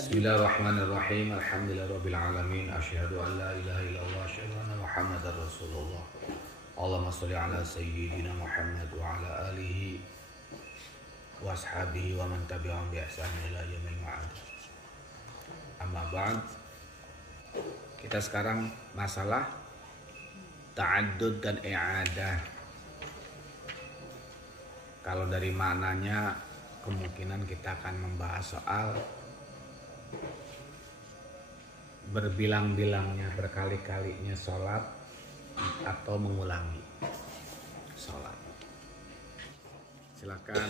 Bismillahirrahmanirrahim. Alhamdulillahirabbil alamin. Asyhadu an la ilaha illallah, asyhadu anna Muhammadar Rasulullah. Allahumma shalli ala sayyidina Muhammad wa ala alihi wa ashabihi wa man tabi'ahum bi ihsan ila yaumil ma'ad. Amma ba'd. Kita sekarang masalah ta'addud dan i'adah. Kalau dari maknanya kemungkinan kita akan membahas soal berbilang-bilangnya, berkali-kalinya sholat atau mengulangi sholat. Silakan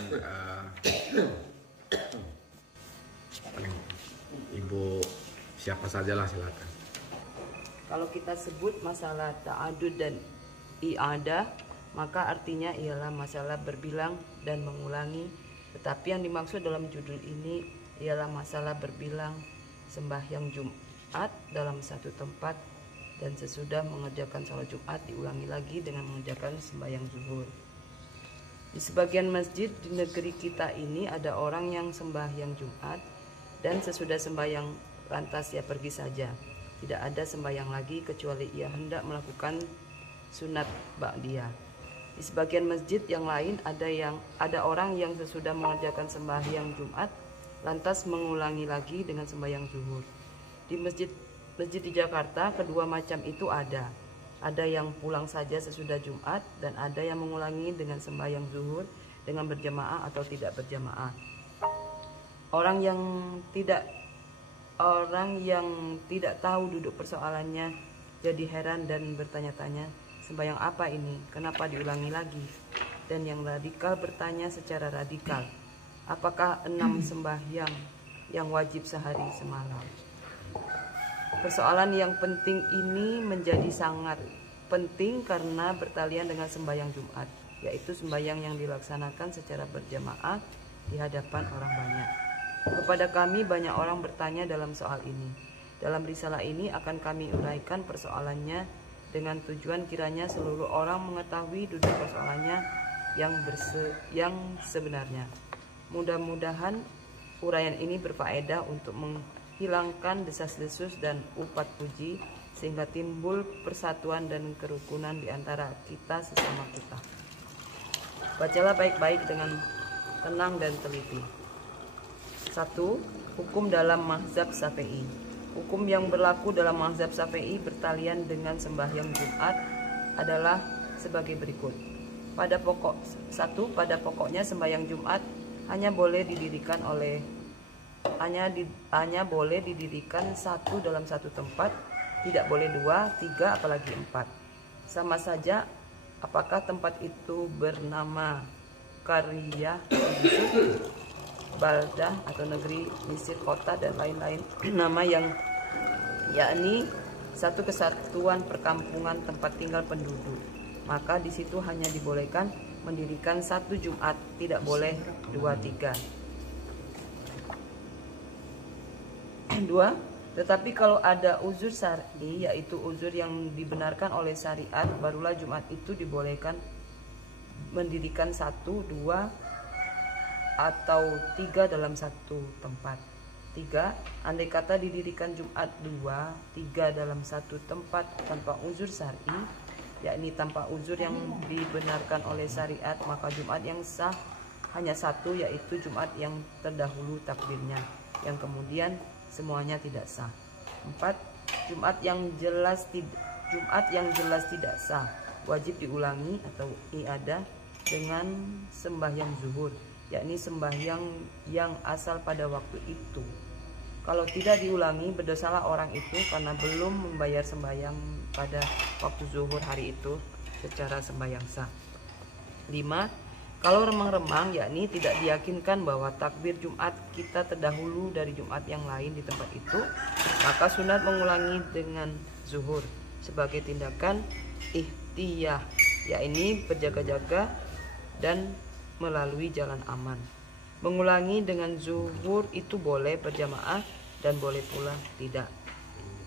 Ibu siapa sajalah silakan. Kalau kita sebut masalah ta'adud dan i'adah, maka artinya ialah masalah berbilang dan mengulangi. Tetapi yang dimaksud dalam judul ini ialah masalah berbilang sembahyang Jumat dalam satu tempat dan sesudah mengerjakan sholat Jumat diulangi lagi dengan mengerjakan sembahyang zuhur. Di sebagian masjid di negeri kita ini ada orang yang sembahyang Jumat dan sesudah sembahyang lantas ia pergi saja. Tidak ada sembahyang lagi kecuali ia hendak melakukan sunat ba'diyah. Di sebagian masjid yang lain ada orang yang sesudah mengerjakan sembahyang Jumat lantas mengulangi lagi dengan sembahyang zuhur. Di masjid di Jakarta kedua macam itu ada. Ada yang pulang saja sesudah Jumat dan ada yang mengulangi dengan sembahyang zuhur dengan berjamaah atau tidak berjamaah. Orang yang tidak tahu duduk persoalannya jadi heran dan bertanya-tanya, sembahyang apa ini? Kenapa diulangi lagi? Dan yang radikal bertanya secara radikal, apakah 6 sembahyang yang wajib sehari semalam? Persoalan yang penting ini menjadi sangat penting karena bertalian dengan sembahyang Jumat, yaitu sembahyang yang dilaksanakan secara berjamaah di hadapan orang banyak. Kepada kami banyak orang bertanya dalam soal ini. Dalam risalah ini akan kami uraikan persoalannya dengan tujuan kiranya seluruh orang mengetahui duduk persoalannya yang sebenarnya. Mudah-mudahan uraian ini berfaedah untuk menghilangkan desas-desus dan upat puji sehingga timbul persatuan dan kerukunan di antara kita sesama kita. Bacalah baik-baik dengan tenang dan teliti. 1. Hukum dalam mazhab Syafi'i. Hukum yang berlaku dalam mazhab Syafi'i bertalian dengan sembahyang Jumat adalah sebagai berikut. Pada pokoknya sembahyang Jumat hanya boleh didirikan satu dalam satu tempat, tidak boleh 2, 3, apalagi 4. Sama saja apakah tempat itu bernama Qaryah, Baldah atau negeri, Mesir, kota dan lain-lain nama yang yakni satu kesatuan perkampungan tempat tinggal penduduk, maka di situ hanya dibolehkan mendirikan satu Jumat, tidak boleh 2, 3. 2. Tetapi kalau ada uzur syar'i, yaitu uzur yang dibenarkan oleh syariat, barulah Jumat itu dibolehkan mendirikan 1, 2 atau 3 dalam satu tempat. 3. Andai kata didirikan Jumat 2, 3 dalam satu tempat tanpa uzur syar'i, yakni tanpa uzur yang dibenarkan oleh syariat, maka Jumat yang sah hanya 1, yaitu Jumat yang terdahulu takbirnya, yang kemudian semuanya tidak sah. 4. Jumat yang jelas tidak sah wajib diulangi atau i'adah dengan sembahyang zuhur, yakni sembahyang yang asal pada waktu itu. Kalau tidak diulangi, berdosalah orang itu karena belum membayar sembahyang pada waktu zuhur hari itu secara sembahyang sah. 5. Kalau remang-remang, yakni tidak diyakinkan bahwa takbir Jumat kita terdahulu dari Jumat yang lain di tempat itu, maka sunat mengulangi dengan zuhur sebagai tindakan ihtiyah, yakni berjaga-jaga dan melalui jalan aman. Mengulangi dengan zuhur itu boleh berjamaah dan boleh pula tidak.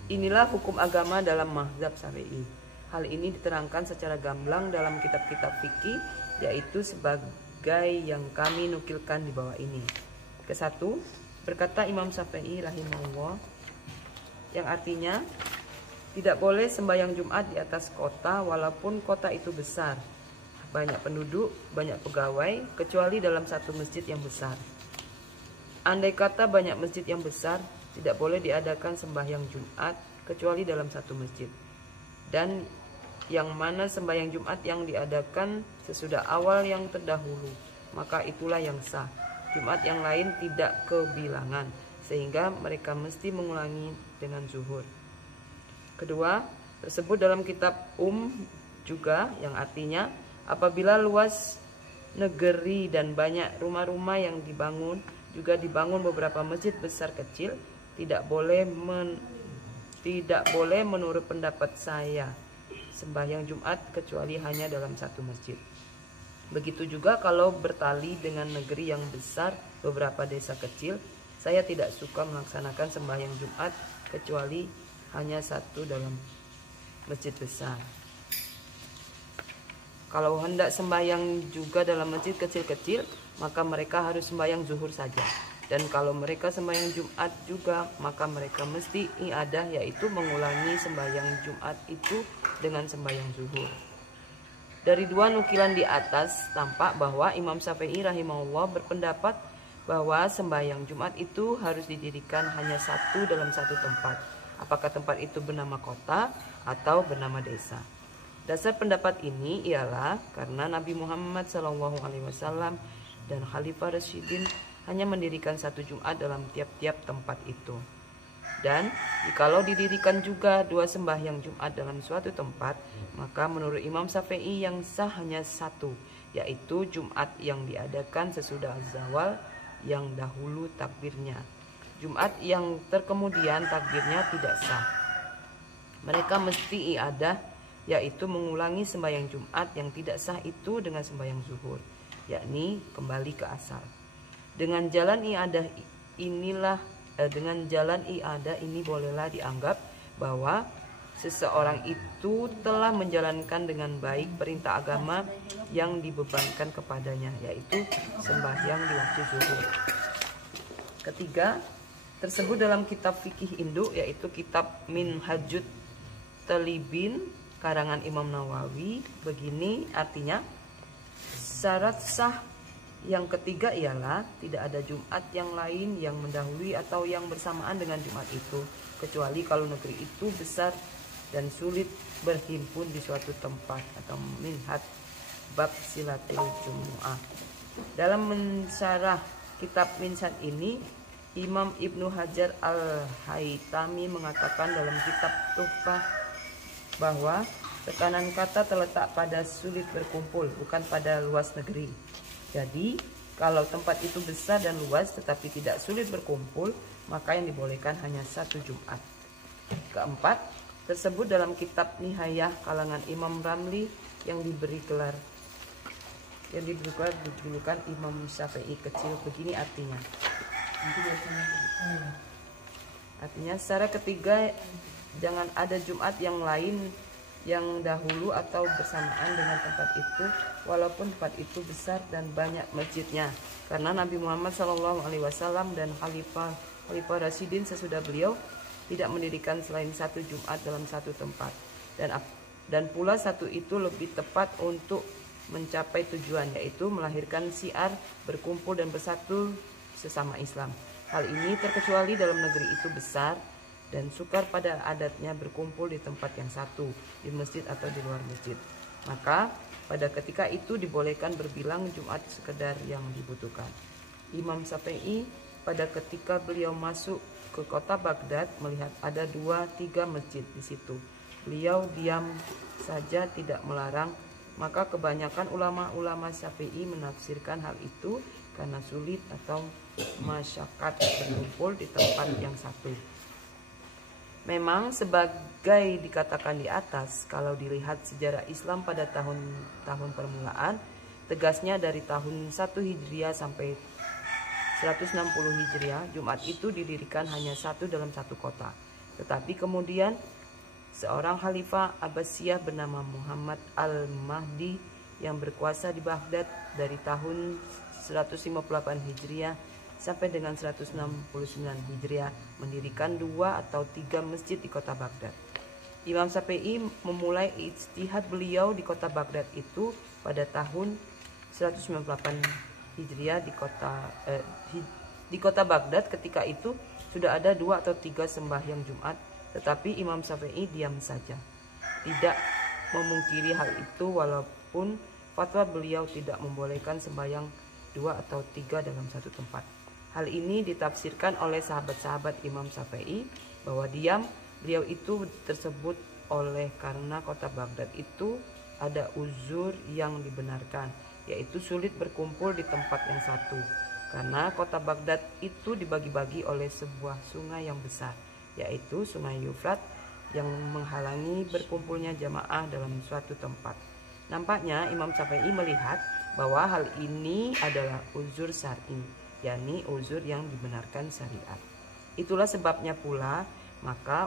Inilah hukum agama dalam mazhab Syafi'i. Hal ini diterangkan secara gamblang dalam kitab-kitab fikih, yaitu sebagai yang kami nukilkan di bawah ini. Ke-1, Berkata Imam Syafi'i rahimahullah, yang artinya tidak boleh sembahyang Jumat di atas kota walaupun kota itu besar, banyak penduduk, banyak pegawai, kecuali dalam satu masjid yang besar. Andai kata banyak masjid yang besar, tidak boleh diadakan sembahyang Jumat kecuali dalam satu masjid. Dan yang mana sembahyang Jumat yang diadakan sesudah awal yang terdahulu, maka itulah yang sah. Jumat yang lain tidak kebilangan, sehingga mereka mesti mengulangi dengan zuhur. Kedua, tersebut dalam kitab juga, yang artinya apabila luas negeri dan banyak rumah-rumah yang dibangun, juga dibangun beberapa masjid besar kecil, tidak boleh menurut pendapat saya sembahyang Jumat kecuali hanya dalam satu masjid. Begitu juga kalau bertali dengan negeri yang besar beberapa desa kecil, saya tidak suka melaksanakan sembahyang Jumat kecuali hanya satu dalam masjid besar. Kalau hendak sembahyang juga dalam masjid kecil-kecil, maka mereka harus sembahyang zuhur saja. Dan kalau mereka sembahyang Jumat juga, maka mereka mesti i'adah, yaitu mengulangi sembahyang Jumat itu dengan sembahyang zuhur. Dari dua nukilan di atas tampak bahwa Imam Syafi'i rahimahullah berpendapat bahwa sembahyang Jumat itu harus didirikan hanya satu dalam satu tempat. Apakah tempat itu bernama kota atau bernama desa? Dasar pendapat ini ialah karena Nabi Muhammad SAW dan Khalifah Rasyidin hanya mendirikan satu Jumat dalam tiap-tiap tempat itu. Dan jikalau didirikan juga dua sembahyang Jumat dalam suatu tempat, maka menurut Imam Syafi'i yang sah hanya satu, yaitu Jumat yang diadakan sesudah zawal yang dahulu takbirnya. Jumat yang terkemudian takbirnya tidak sah. Mereka mesti i'adah, yaitu mengulangi sembahyang Jumat yang tidak sah itu dengan sembahyang zuhur, yakni kembali ke asal. Dengan jalan i'adah ini bolehlah dianggap bahwa seseorang itu telah menjalankan dengan baik perintah agama yang dibebankan kepadanya, yaitu sembahyang di waktu zuhur. Ketiga, tersebut dalam kitab fikih induk, yaitu kitab Minhajut Talibin karangan Imam Nawawi. Begini artinya, syarat sah yang ketiga ialah tidak ada Jumat yang lain yang mendahului atau yang bersamaan dengan Jumat itu, kecuali kalau negeri itu besar dan sulit berhimpun di suatu tempat, atau minhaj bab silatul jumu'ah. Dalam mensyarah kitab Minhaj ini, Imam Ibnu Hajar Al-Haytami mengatakan dalam kitab Tuhfah bahwa tekanan kata terletak pada sulit berkumpul, bukan pada luas negeri. Jadi, kalau tempat itu besar dan luas tetapi tidak sulit berkumpul, maka yang dibolehkan hanya satu Jumat. Keempat, tersebut dalam kitab Nihayah kalangan Imam Ramli yang diberi gelar dijulukan Imam Syafi'i kecil. Begini artinya. Artinya secara ketiga, jangan ada Jumat yang lain yang dahulu atau bersamaan dengan tempat itu, walaupun tempat itu besar dan banyak masjidnya, karena Nabi Muhammad SAW dan Khalifah Rasyidin sesudah beliau tidak mendirikan selain satu Jumat dalam satu tempat, dan pula satu itu lebih tepat untuk mencapai tujuan, yaitu melahirkan syiar berkumpul dan bersatu sesama Islam. Hal ini terkecuali dalam negeri itu besar dan sukar pada adatnya berkumpul di tempat yang satu, di masjid atau di luar masjid. Maka pada ketika itu dibolehkan berbilang Jumat sekedar yang dibutuhkan. Imam Syafi'i pada ketika beliau masuk ke kota Baghdad melihat ada 2-3 masjid di situ. Beliau diam saja tidak melarang, maka kebanyakan ulama-ulama Syafi'i menafsirkan hal itu karena sulit atau masyakat berkumpul di tempat yang satu. Memang sebagai dikatakan di atas, kalau dilihat sejarah Islam pada tahun permulaan, tegasnya dari tahun 1 Hijriah sampai 160 Hijriah, Jumat itu didirikan hanya satu dalam satu kota. Tetapi kemudian seorang khalifah Abbasiyah bernama Muhammad Al-Mahdi yang berkuasa di Baghdad dari tahun 158 Hijriah sampai dengan 169 Hijriah mendirikan 2 atau 3 masjid di kota Baghdad. Imam Syafi'i memulai ijtihad beliau di kota Baghdad itu pada tahun 198 Hijriah di kota Baghdad. Ketika itu sudah ada 2 atau 3 sembahyang Jumat, tetapi Imam Syafi'i diam saja, tidak memungkiri hal itu walaupun fatwa beliau tidak membolehkan sembahyang 2 atau 3 dalam satu tempat. Hal ini ditafsirkan oleh sahabat-sahabat Imam Syafi'i bahwa diam beliau itu tersebut oleh karena kota Baghdad itu ada uzur yang dibenarkan, yaitu sulit berkumpul di tempat yang satu. Karena kota Baghdad itu dibagi-bagi oleh sebuah sungai yang besar, yaitu Sungai Yufrat, yang menghalangi berkumpulnya jamaah dalam suatu tempat. Nampaknya Imam Syafi'i melihat bahwa hal ini adalah uzur syar'i, yakni uzur yang dibenarkan syariat. Itulah sebabnya pula maka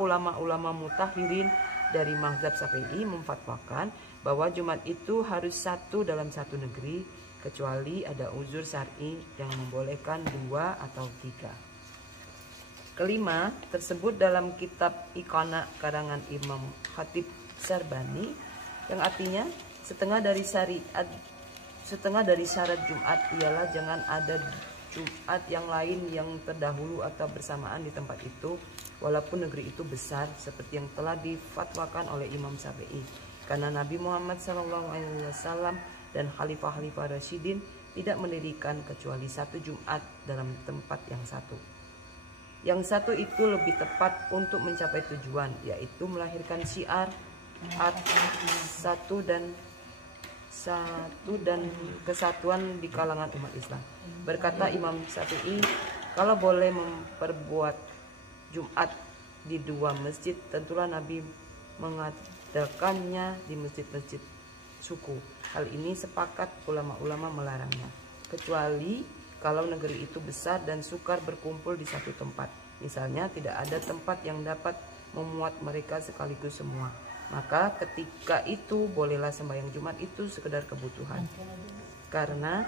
ulama-ulama mutahirin dari mazhab Syafi'i memfatwakan bahwa Jumat itu harus satu dalam satu negeri, kecuali ada uzur syar'i yang membolehkan 2 atau 3. Kelima, tersebut dalam kitab Iqana karangan Imam Khatib Syarbani, yang artinya setengah dari syarat Jumat ialah jangan ada Jumat yang lain yang terdahulu atau bersamaan di tempat itu, walaupun negeri itu besar, seperti yang telah difatwakan oleh Imam Syafi'i. Karena Nabi Muhammad SAW dan Khalifah-Khalifah Rasyidin tidak mendirikan kecuali satu Jumat dalam tempat yang satu. Yang satu itu lebih tepat untuk mencapai tujuan, yaitu melahirkan syiar satu dan kesatuan di kalangan umat Islam. Berkata Imam Syafi'i, kalau boleh memperbuat Jumat di 2 masjid, tentulah Nabi mengadakannya di masjid-masjid suku. Hal ini sepakat ulama-ulama melarangnya, kecuali kalau negeri itu besar dan sukar berkumpul di satu tempat. Misalnya tidak ada tempat yang dapat memuat mereka sekaligus semua. Maka ketika itu bolehlah sembahyang Jumat itu sekedar kebutuhan. Karena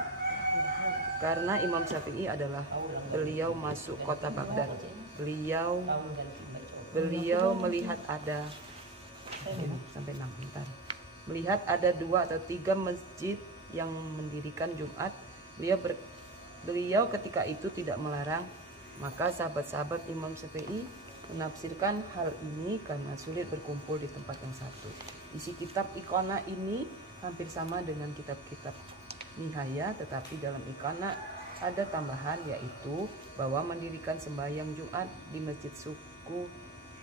Imam Syafi'i adalah beliau masuk kota Baghdad. Beliau melihat ada melihat ada 2 atau 3 masjid yang mendirikan Jumat. Beliau ketika itu tidak melarang. Maka sahabat-sahabat Imam Syafi'i menafsirkan hal ini karena sulit berkumpul di tempat yang satu. Isi kitab Iqana ini hampir sama dengan kitab-kitab Nihaya, tetapi dalam Iqana ada tambahan, yaitu bahwa mendirikan sembahyang Jumat di masjid suku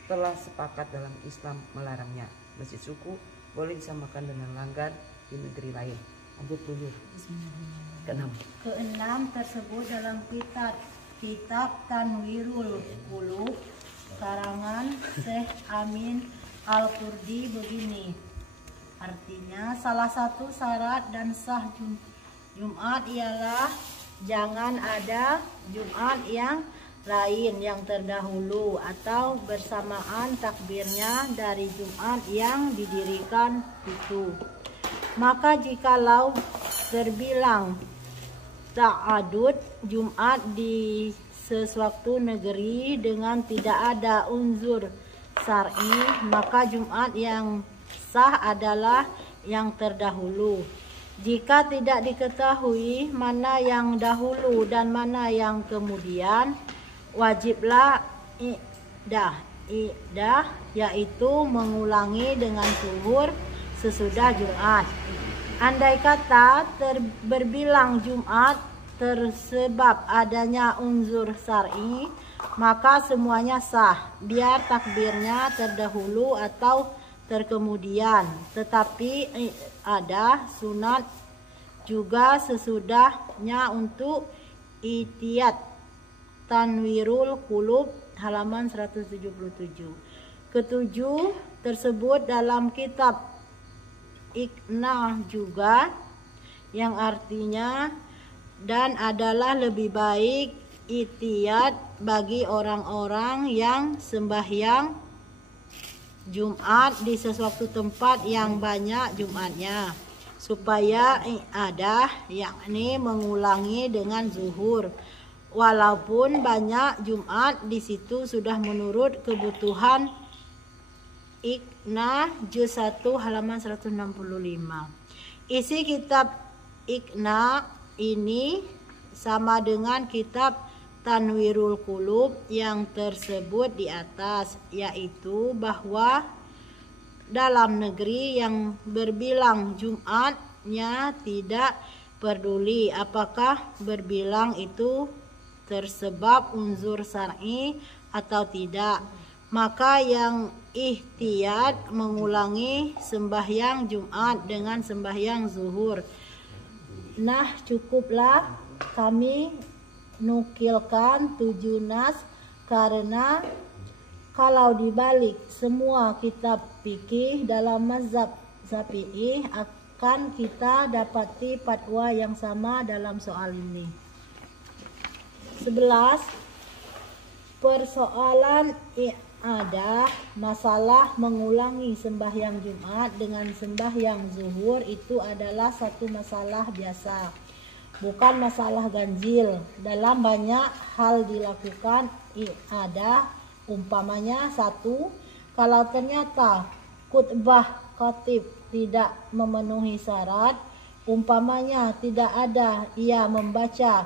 telah sepakat dalam Islam melarangnya. Masjid suku boleh disamakan dengan langgar di negeri lain. Lanjut dulu. Keenam tersebut dalam kitab Tanwirul Qulub karangan Syekh Amin Al-Kurdi begini. Artinya salah satu syarat dan sah Jumat ialah jangan ada Jumat yang lain yang terdahulu atau bersamaan takbirnya dari Jumat yang didirikan itu. Maka jikalau terbilang ta'adud Jumat di sesuatu negeri dengan tidak ada unsur syar'i, maka Jumat yang sah adalah yang terdahulu. Jika tidak diketahui mana yang dahulu dan mana yang kemudian, wajiblah i'dah, yaitu mengulangi dengan zuhur sesudah Jumat. Andai kata berbilang Jumat tersebab adanya unsur syar'i, maka semuanya sah, biar takbirnya terdahulu atau terkemudian. Tetapi ada sunat juga sesudahnya untuk itiyat. Tanwirul Qulub halaman 177. Ketujuh tersebut dalam kitab Iqna juga, yang artinya dan adalah lebih baik itiyat bagi orang-orang yang sembahyang Jumat di sesuatu tempat yang banyak Jumatnya, supaya i'adah yakni mengulangi dengan zuhur. Walaupun banyak Jumat di situ sudah menurut kebutuhan Iqna juz 1 halaman 165. Isi kitab Iqna ini sama dengan kitab Tanwirul Qulub yang tersebut di atas, yaitu bahwa dalam negeri yang berbilang Jumatnya tidak peduli apakah berbilang itu tersebab unsur syar'i atau tidak, maka yang ihtiyat mengulangi sembahyang Jumat dengan sembahyang zuhur. Nah, cukuplah kami nukilkan 7 nas karena kalau dibalik semua kitab fikih dalam mazhab Syafi'i akan kita dapati fatwa yang sama dalam soal ini. 11. Persoalan i'adah, masalah mengulangi sembahyang Jumat dengan sembahyang zuhur itu adalah satu masalah biasa, bukan masalah ganjil. Dalam banyak hal dilakukan i'adah, umpamanya 1. Kalau ternyata khutbah khatib tidak memenuhi syarat, umpamanya tidak ada ia membaca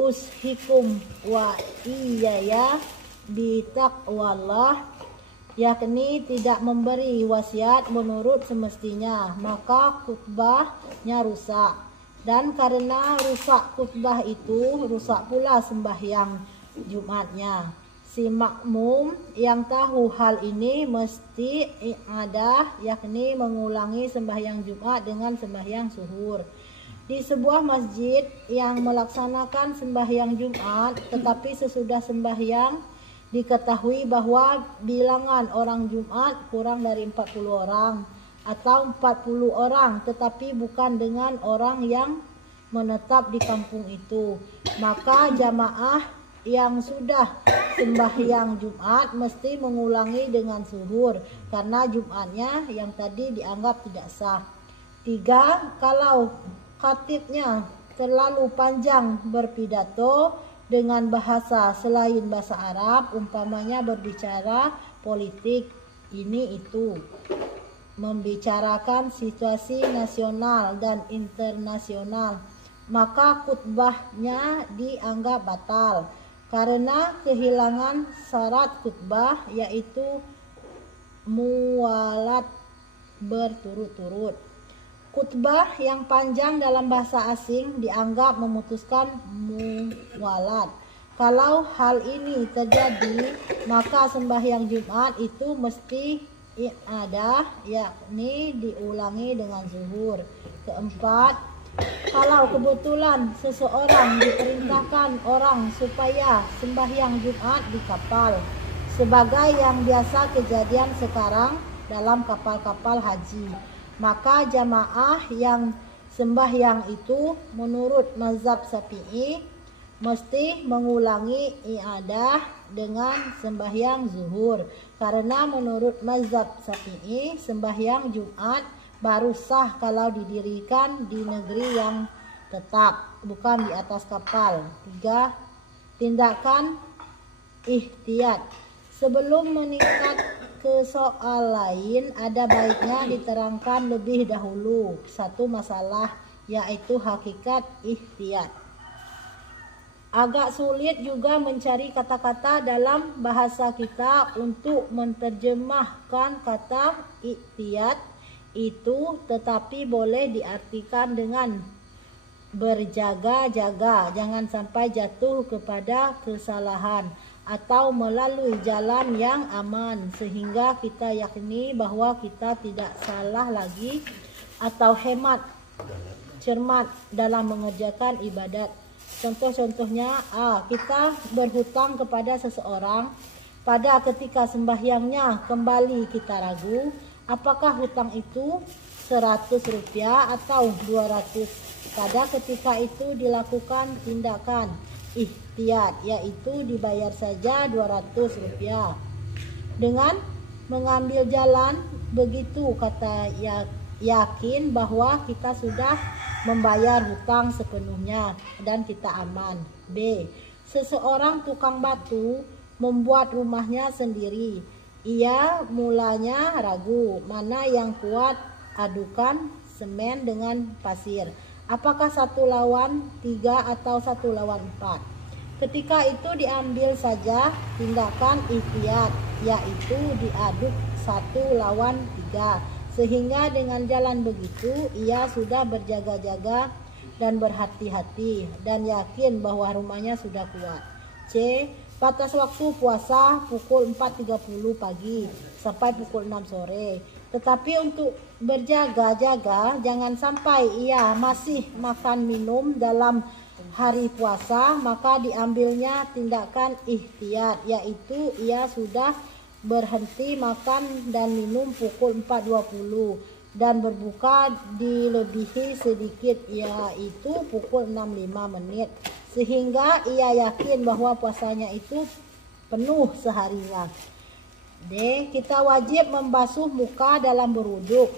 ushikum wa iyaya bitaqwallah, yakni tidak memberi wasiat menurut semestinya, maka khutbahnya rusak. Dan karena rusak khutbah itu, rusak pula sembahyang Jumatnya. Si makmum yang tahu hal ini mesti i'adah, yakni mengulangi sembahyang Jumat dengan sembahyang zuhur. Di sebuah masjid yang melaksanakan sembahyang Jumat, tetapi sesudah sembahyang diketahui bahwa bilangan orang Jumat kurang dari 40 orang atau 40 orang, tetapi bukan dengan orang yang menetap di kampung itu, maka jamaah yang sudah sembahyang Jumat mesti mengulangi dengan zuhur karena Jumatnya yang tadi dianggap tidak sah. 3. Kalau khatibnya terlalu panjang berpidato dengan bahasa selain bahasa Arab, umpamanya berbicara politik ini itu, membicarakan situasi nasional dan internasional, maka khutbahnya dianggap batal karena kehilangan syarat khutbah, yaitu muwalat berturut-turut. Khutbah yang panjang dalam bahasa asing dianggap memutuskan muwalat. Kalau hal ini terjadi, maka sembahyang Jumat itu mesti i'adah, yakni diulangi dengan zuhur. 4. Kalau kebetulan seseorang diperintahkan orang supaya sembahyang Jumat di kapal, sebagai yang biasa kejadian sekarang dalam kapal-kapal haji, maka jamaah yang sembahyang itu menurut mazhab Syafi'i mesti mengulangi i'adah dengan sembahyang zuhur, karena menurut mazhab Syafi'i sembahyang Jumat baru sah kalau didirikan di negeri yang tetap, bukan di atas kapal. 3. Tindakan ihtiyat. Sebelum meningkat ke soal lain, ada baiknya diterangkan lebih dahulu satu masalah, yaitu hakikat ihtiyat. Agak sulit juga mencari kata-kata dalam bahasa kita untuk menerjemahkan kata ihtiyat itu, tetapi boleh diartikan dengan berjaga-jaga, jangan sampai jatuh kepada kesalahan, atau melalui jalan yang aman sehingga kita yakini bahwa kita tidak salah lagi, atau hemat cermat dalam mengerjakan ibadat. Contoh-contohnya, kita berhutang kepada seseorang, pada ketika sembahyangnya kembali kita ragu apakah hutang itu 100 rupiah atau 200. Pada ketika itu dilakukan tindakan ihtiyat, yaitu dibayar saja 200 rupiah dengan mengambil jalan begitu, kata yakin bahwa kita sudah membayar hutang sepenuhnya dan kita aman. B. Seseorang tukang batu membuat rumahnya sendiri. Ia mulanya ragu mana yang kuat, adukan semen dengan pasir. Apakah 1 lawan 3 atau 1 lawan 4? Ketika itu diambil saja tindakan ihtiyat, yaitu diaduk 1 lawan 3. Sehingga dengan jalan begitu ia sudah berjaga-jaga dan berhati-hati dan yakin bahwa rumahnya sudah kuat. C. Batas waktu puasa pukul 4.30 pagi sampai pukul 6 sore. Tetapi untuk berjaga-jaga jangan sampai ia masih makan minum dalam hari puasa, maka diambilnya tindakan ihtiyat, yaitu ia sudah berhenti makan dan minum pukul 4.20 dan berbuka dilebihi sedikit, yaitu pukul 6.05 menit, sehingga ia yakin bahwa puasanya itu penuh seharinya. D. Kita wajib membasuh muka dalam berwuduk.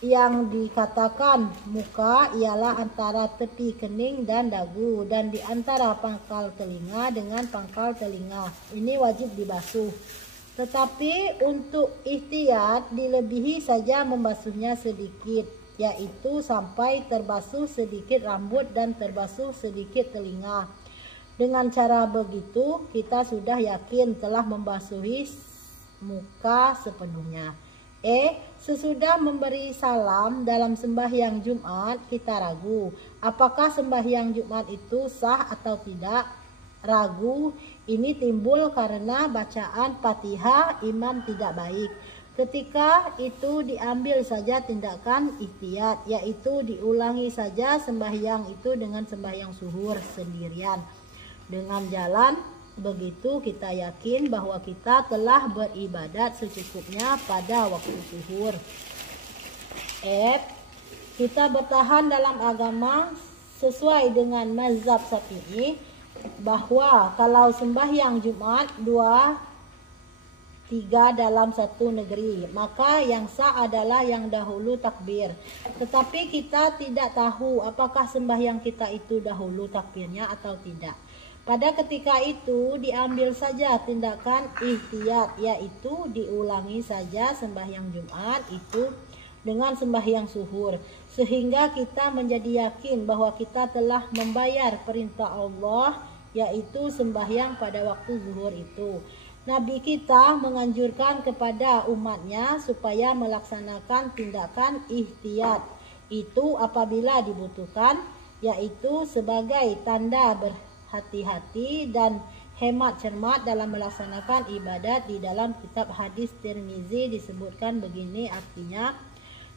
Yang dikatakan muka ialah antara tepi kening dan dagu dan di antara pangkal telinga dengan pangkal telinga. Ini wajib dibasuh. Tetapi untuk ihtiyat dilebihi saja membasuhnya sedikit, yaitu sampai terbasuh sedikit rambut dan terbasuh sedikit telinga. Dengan cara begitu kita sudah yakin telah membasuhi muka sepenuhnya. E. Sesudah memberi salam dalam sembahyang Jumat kita ragu apakah sembahyang Jumat itu sah atau tidak. Ragu ini timbul karena bacaan Fatihah imam tidak baik. Ketika itu diambil saja tindakan ihtiyat, yaitu diulangi saja sembahyang itu dengan sembahyang zuhur sendirian. Dengan jalan begitu kita yakin bahwa kita telah beribadat secukupnya pada waktu zuhur. F. Kita bertahan dalam agama sesuai dengan mazhab Syafi'i bahwa kalau sembahyang Jumat 2-3 dalam satu negeri, maka yang sah adalah yang dahulu takbir. Tetapi kita tidak tahu apakah sembahyang kita itu dahulu takbirnya atau tidak. Pada ketika itu diambil saja tindakan ihtiyat, yaitu diulangi saja sembahyang Jumat itu dengan sembahyang zuhur, sehingga kita menjadi yakin bahwa kita telah membayar perintah Allah, yaitu sembahyang pada waktu zuhur itu. Nabi kita menganjurkan kepada umatnya supaya melaksanakan tindakan ihtiyat itu apabila dibutuhkan, yaitu sebagai tanda berhati-hati dan hemat cermat dalam melaksanakan ibadat. Di dalam kitab hadis Tirmizi disebutkan begini artinya,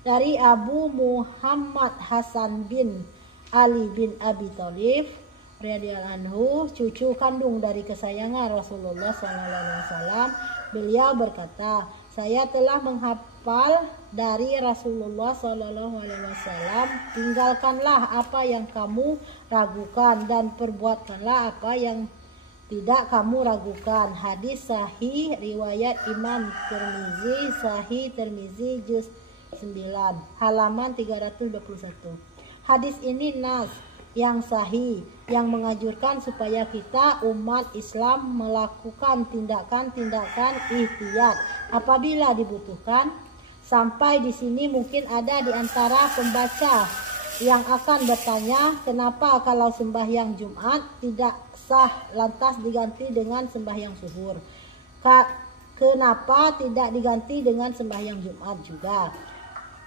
dari Abu Muhammad Hasan bin Ali bin Abi Thalib radhiyallahu anhu, cucu kandung dari kesayangan Rasulullah SAW, beliau berkata, saya telah menghafal dari Rasulullah SAW, tinggalkanlah apa yang kamu ragukan dan perbuatkanlah apa yang tidak kamu ragukan. Hadis sahih riwayat Imam Tirmizi, Sahih Tirmizi juz 9 halaman 321. Hadis ini nas yang sahih yang mengajurkan supaya kita umat Islam melakukan tindakan-tindakan ihtiyat apabila dibutuhkan. Sampai di sini mungkin ada di antara pembaca yang akan bertanya, kenapa kalau sembahyang Jumat tidak sah lantas diganti dengan sembahyang zuhur? Kenapa tidak diganti dengan sembahyang Jumat juga?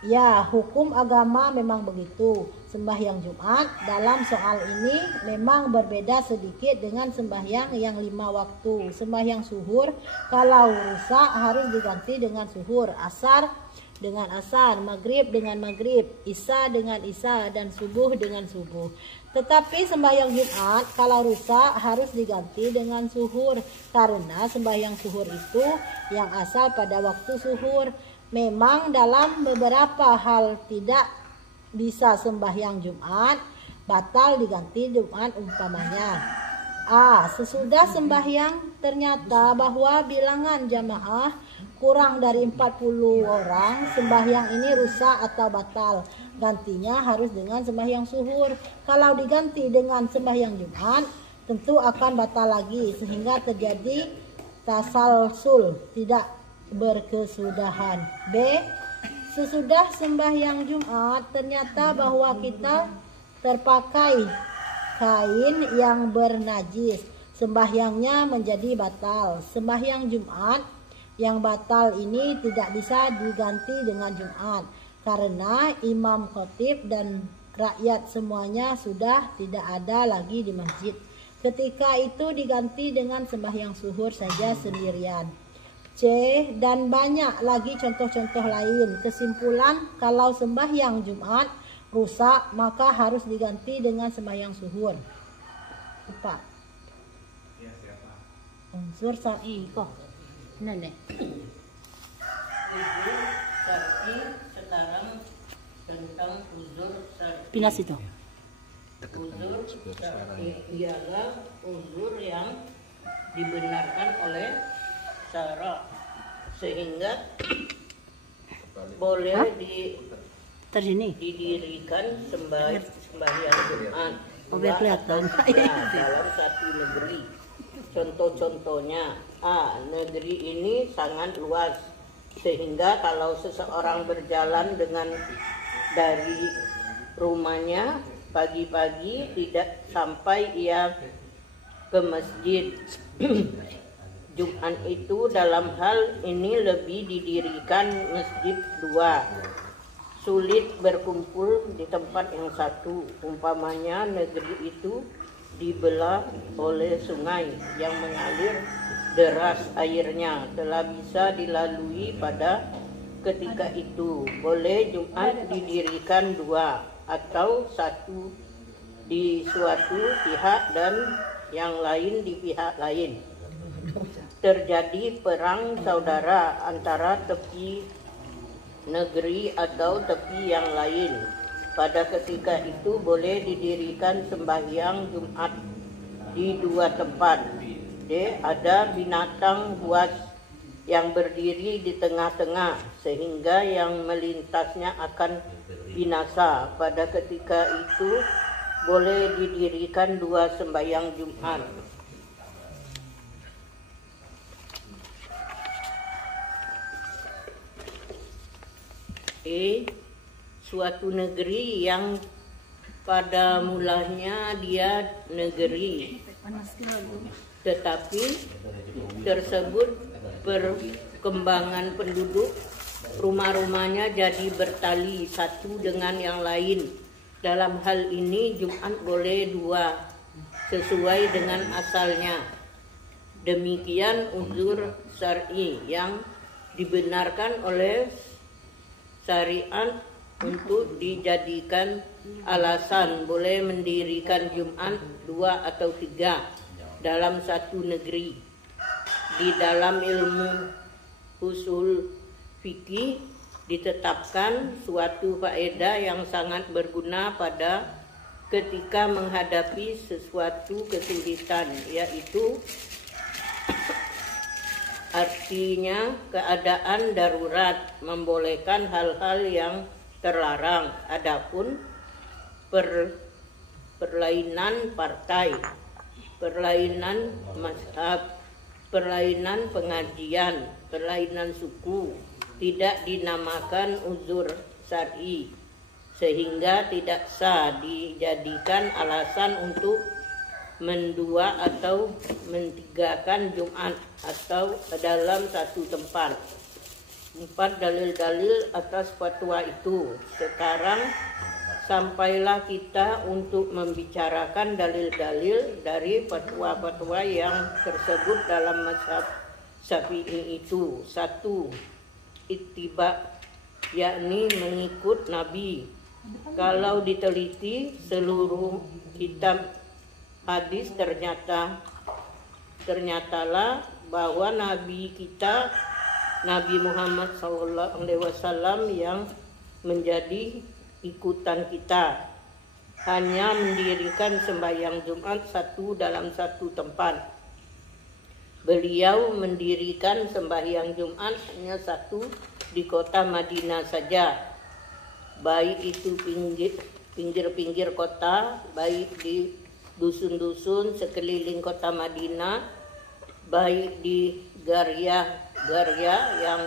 Ya, hukum agama memang begitu. Sembahyang Jumat dalam soal ini memang berbeda sedikit dengan sembahyang yang 5 waktu. Sembahyang zuhur kalau rusak harus diganti dengan zuhur, asar dengan asar, maghrib dengan maghrib, isya dengan isya, dan subuh dengan subuh. Tetapi sembahyang Jumat kalau rusak harus diganti dengan zuhur, karena sembahyang zuhur itu yang asal pada waktu zuhur. Memang dalam beberapa hal tidak bisa sembahyang Jumat batal diganti Jumat, umpamanya A. Sesudah sembahyang ternyata bahwa bilangan jamaah kurang dari 40 orang, sembahyang ini rusak atau batal. Gantinya harus dengan sembahyang zuhur. Kalau diganti dengan sembahyang Jumat, tentu akan batal lagi sehingga terjadi tasalsul, tidak berkesudahan. B. Sesudah sembahyang Jumat ternyata bahwa kita terpakai kain yang bernajis, sembahyangnya menjadi batal. Sembahyang Jumat yang batal ini tidak bisa diganti dengan Jumat karena imam khotib dan rakyat semuanya sudah tidak ada lagi di masjid. Ketika itu diganti dengan sembahyang zuhur saja sendirian. C. Dan banyak lagi contoh-contoh lain. Kesimpulan, kalau sembahyang Jumat rusak maka harus diganti dengan sembahyang zuhur. 4. Unsur syar'i kok. Nenek. Uzur syar'i sekarang tentang uzur syar'i. Pindah situ. Uzur syar'i ialah uzur yang dibenarkan oleh syara sehingga boleh didirikan sembahyang Jumat biar kelihatan. dalam satu negeri. Contoh-contohnya, A. Negeri ini sangat luas sehingga kalau seseorang berjalan dari rumahnya pagi-pagi tidak sampai ia ke masjid Jumat itu, dalam hal ini lebih didirikan masjid dua. Sulit berkumpul di tempat yang satu, umpamanya negeri itu dibelah oleh sungai yang mengalir deras airnya, telah bisa dilalui pada ketika itu. Boleh Jumat didirikan dua atau satu di suatu pihak dan yang lain di pihak lain. Terjadi perang saudara antara tepi negeri atau tepi yang lain. Pada ketika itu boleh didirikan sembahyang Jumat di dua tempat. D. Ada binatang buas yang berdiri di tengah-tengah sehingga yang melintasnya akan binasa. Pada ketika itu boleh didirikan dua sembahyang Jumat. E. Suatu negeri yang pada mulanya dia negeri, tetapi tersebut perkembangan penduduk, rumah-rumahnya jadi bertali satu dengan yang lain. Dalam hal ini Jumat boleh dua sesuai dengan asalnya. Demikian uzur syar'i yang dibenarkan oleh syariat untuk dijadikan alasan boleh mendirikan Jumat dua atau tiga dalam satu negeri. Di dalam ilmu usul fikih ditetapkan suatu faedah yang sangat berguna pada ketika menghadapi sesuatu kesulitan, yaitu artinya keadaan darurat membolehkan hal-hal yang terlarang. Adapun perlainan partai, perlainan mazhab, perlainan pengajian, perlainan suku tidak dinamakan uzur syar'i sehingga tidak sah dijadikan alasan untuk mendua atau mentigakan Jumat atau dalam satu tempat. 4 dalil-dalil atas fatwa itu. Sekarang sampailah kita untuk membicarakan dalil-dalil dari fatwa-fatwa yang tersebut dalam mazhab Syafi'i itu. 1. Ittiba, yakni mengikut Nabi. Kalau diteliti seluruh kitab hadis ternyatalah bahwa Nabi kita, Nabi Muhammad SAW yang menjadi ikutan kita. hanya mendirikan sembahyang Jumat satu dalam satu tempat. Beliau mendirikan sembahyang Jumat hanya satu di kota Madinah saja, baik itu pinggir-pinggir kota, baik di dusun-dusun sekeliling kota Madinah, baik di garya-garya yang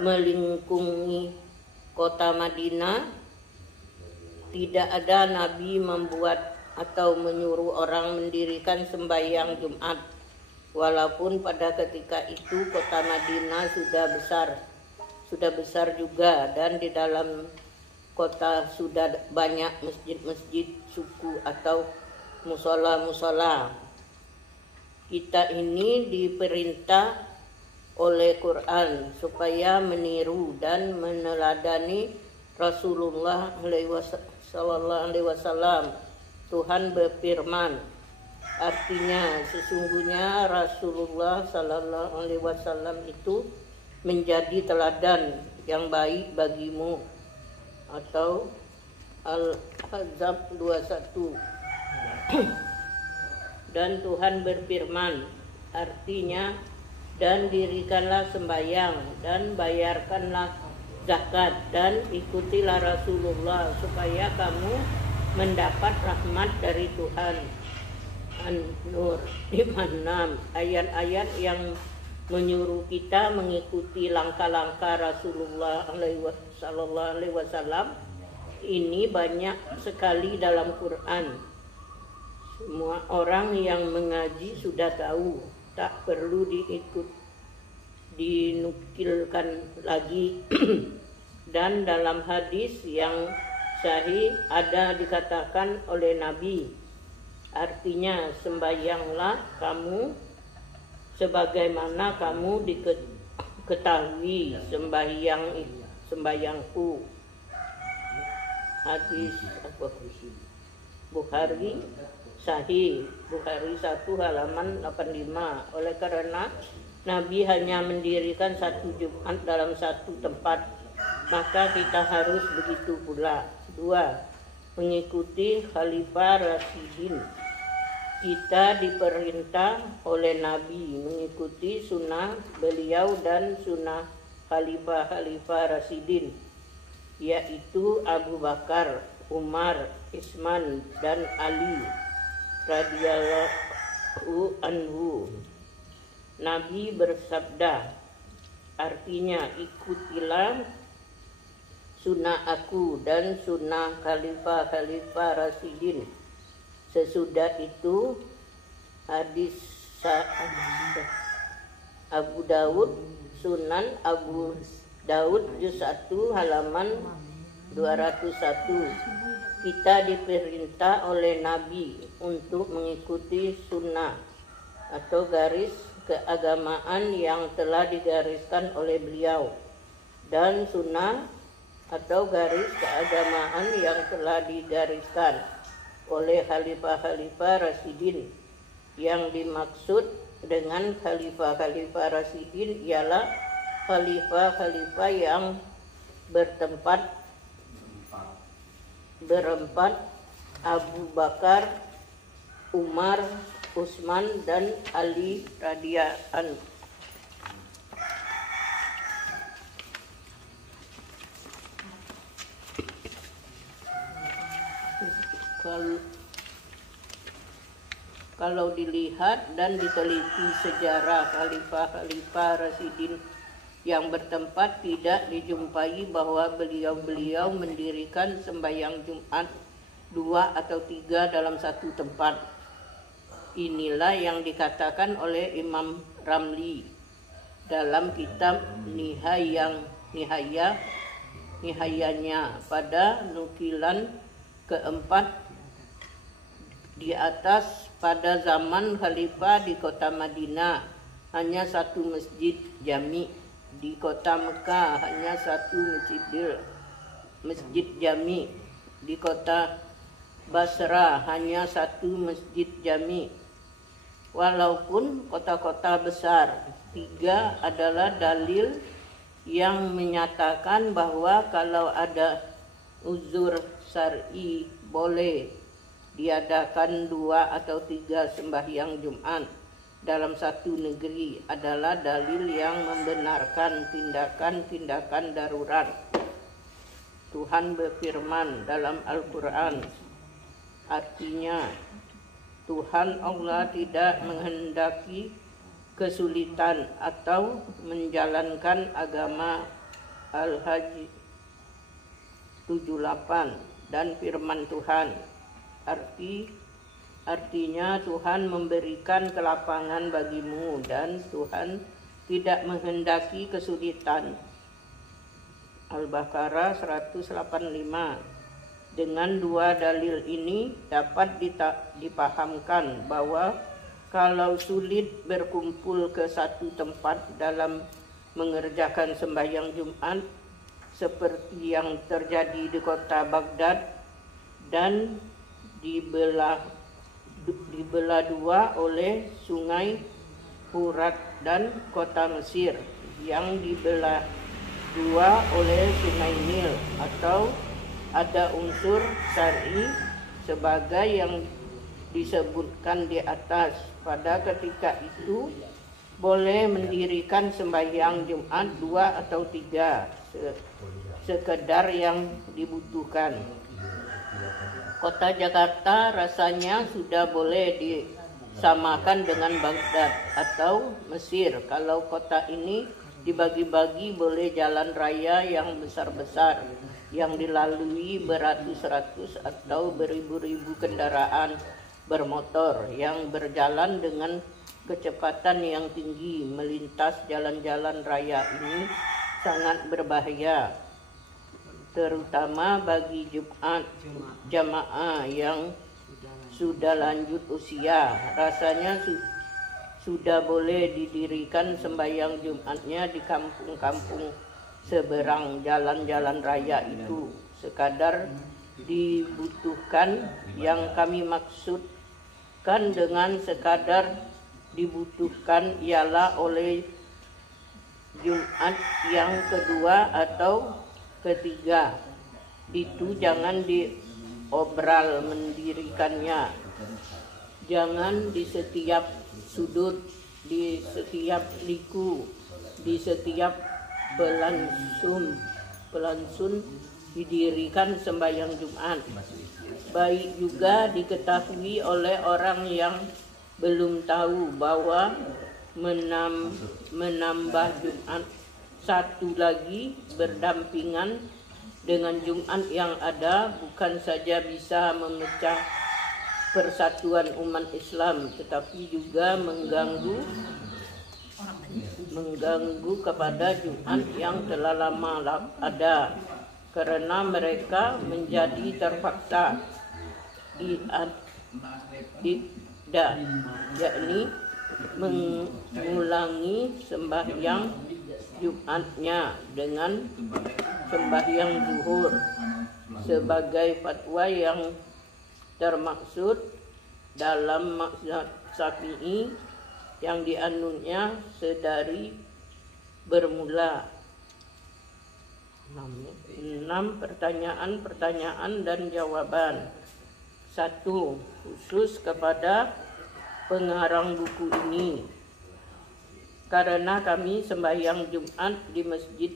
melingkungi kota Madinah. Tidak ada nabi membuat atau menyuruh orang mendirikan sembahyang Jumat, walaupun pada ketika itu kota Madinah sudah besar juga, dan di dalam kota sudah banyak masjid-masjid suku atau musola-musola. Kita ini diperintah oleh Quran supaya meniru dan meneladani Rasulullah sallallahu alaihi wasallam. Tuhan berfirman, artinya sesungguhnya Rasulullah sallallahu alaihi wasallam itu menjadi teladan yang baik bagimu, atau Al-Ahzab 21. Dan Tuhan berfirman, artinya, dan dirikanlah sembahyang dan bayarkanlah zakat dan ikutilah Rasulullah supaya kamu mendapat rahmat dari Tuhan. An-Nur 56, ayat-ayat yang menyuruh kita mengikuti langkah-langkah Rasulullah sallallahu alaihi wasallam ini banyak sekali dalam Quran. Semua orang yang mengaji sudah tahu, tak perlu dinukilkan lagi. Dan dalam hadis yang sahih ada dikatakan oleh Nabi, artinya sembahyanglah kamu sebagaimana kamu diketahui sembahyangku. Hadis Bukhari sahih, Bukhari 1 halaman 85. Oleh karena Nabi hanya mendirikan satu Jumat dalam satu tempat, maka kita harus begitu pula. 2. Mengikuti Khalifah Rasyidin. Kita diperintah oleh Nabi mengikuti sunnah beliau dan sunnah Khalifah Rasyidin, yaitu Abu Bakar, Umar, Utsman, dan Ali radhiyallahu anhu. Nabi bersabda, artinya ikutilah sunnah aku dan sunnah Khalifah Rasyidin. Sesudah itu hadis Abu Daud, Sunan Abu Daud juz 1 halaman 201. Kita diperintah oleh Nabi untuk mengikuti sunnah atau garis keagamaan yang telah digariskan oleh beliau, dan sunnah atau garis keagamaan yang telah digariskan oleh Khalifah Rasyidin. Yang dimaksud dengan Khalifah Rasyidin ialah khalifah yang berempat Abu Bakar, Umar, Utsman, dan Ali radhiyallahu anhu. Kalau dilihat dan diteliti sejarah Khalifah Rasyidin yang bertempat, tidak dijumpai bahwa beliau mendirikan sembahyang Jumat 2 atau 3 dalam satu tempat. Inilah yang dikatakan oleh Imam Ramli dalam kitab Nihayanya pada nukilan keempat di atas. Pada zaman Khalifah di kota Madinah hanya satu masjid jami, di kota Mekah hanya satu masjid jami, di kota Basra hanya satu masjid jami. Walaupun kota-kota besar, 3 adalah dalil yang menyatakan bahwa kalau ada uzur syar'i boleh diadakan 2 atau 3 sembahyang Jumat dalam satu negeri adalah dalil yang membenarkan tindakan-tindakan darurat. Tuhan berfirman dalam Al-Quran, artinya Tuhan Allah tidak menghendaki kesulitan atau menjalankan agama. Al-Hajj 78. Dan firman Tuhan, artinya Tuhan memberikan kelapangan bagimu dan Tuhan tidak menghendaki kesulitan. Al-Baqarah 185. Dengan 2 dalil ini dapat dipahamkan bahwa kalau sulit berkumpul ke satu tempat dalam mengerjakan sembahyang Jumat seperti yang terjadi di kota Baghdad dan dibelah 2 oleh sungai Furat dan kota Mesir yang dibelah 2 oleh sungai Nil, atau ada unsur syar'i sebagai yang disebutkan di atas. Pada ketika itu boleh mendirikan sembahyang Jumat 2 atau 3 sekedar yang dibutuhkan. Kota Jakarta rasanya sudah boleh disamakan dengan Baghdad atau Mesir. Kalau kota ini dibagi-bagi boleh jalan raya yang besar-besar yang dilalui beratus-ratus atau beribu-ribu kendaraan bermotor yang berjalan dengan kecepatan yang tinggi. Melintas jalan-jalan raya ini sangat berbahaya, terutama bagi jamaah yang sudah lanjut usia. Rasanya sudah boleh didirikan sembahyang Jumatnya di kampung-kampung seberang jalan-jalan raya itu. Sekadar dibutuhkan, yang kami maksudkan dengan sekadar dibutuhkan ialah oleh Jumat yang kedua atau ketiga. Itu jangan diobral mendirikannya. Jangan di setiap sudut, di setiap liku, di setiap pelansun didirikan sembahyang Jumat. Baik juga diketahui oleh orang yang belum tahu bahwa menambah Jumat satu lagi berdampingan dengan Jumat yang ada bukan saja bisa memecah persatuan umat Islam, tetapi juga mengganggu kepada Jumat yang telah lama ada, karena mereka menjadi terpaksa yakni mengulangi sembahyang Jumatnya dengan sembahyang zuhur sebagai fatwa yang termaksud dalam mazhab Syafi'i yang dianutnya sedari bermula. 6 pertanyaan dan jawaban. 1. Khusus kepada pengarang buku ini, karena kami sembahyang Jumat di Masjid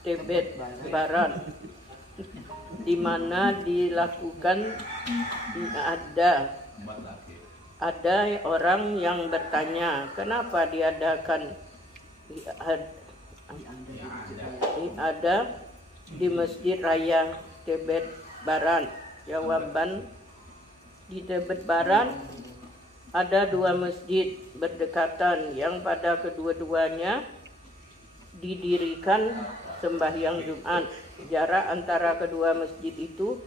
Tebet Barat, di mana dilakukan ada orang yang bertanya, kenapa diadakan ada di Masjid Raya Tebet Barat? Jawaban, di Tebet Barat ada 2 masjid berdekatan yang pada kedua-duanya didirikan sembahyang Jumat. Jarak antara kedua masjid itu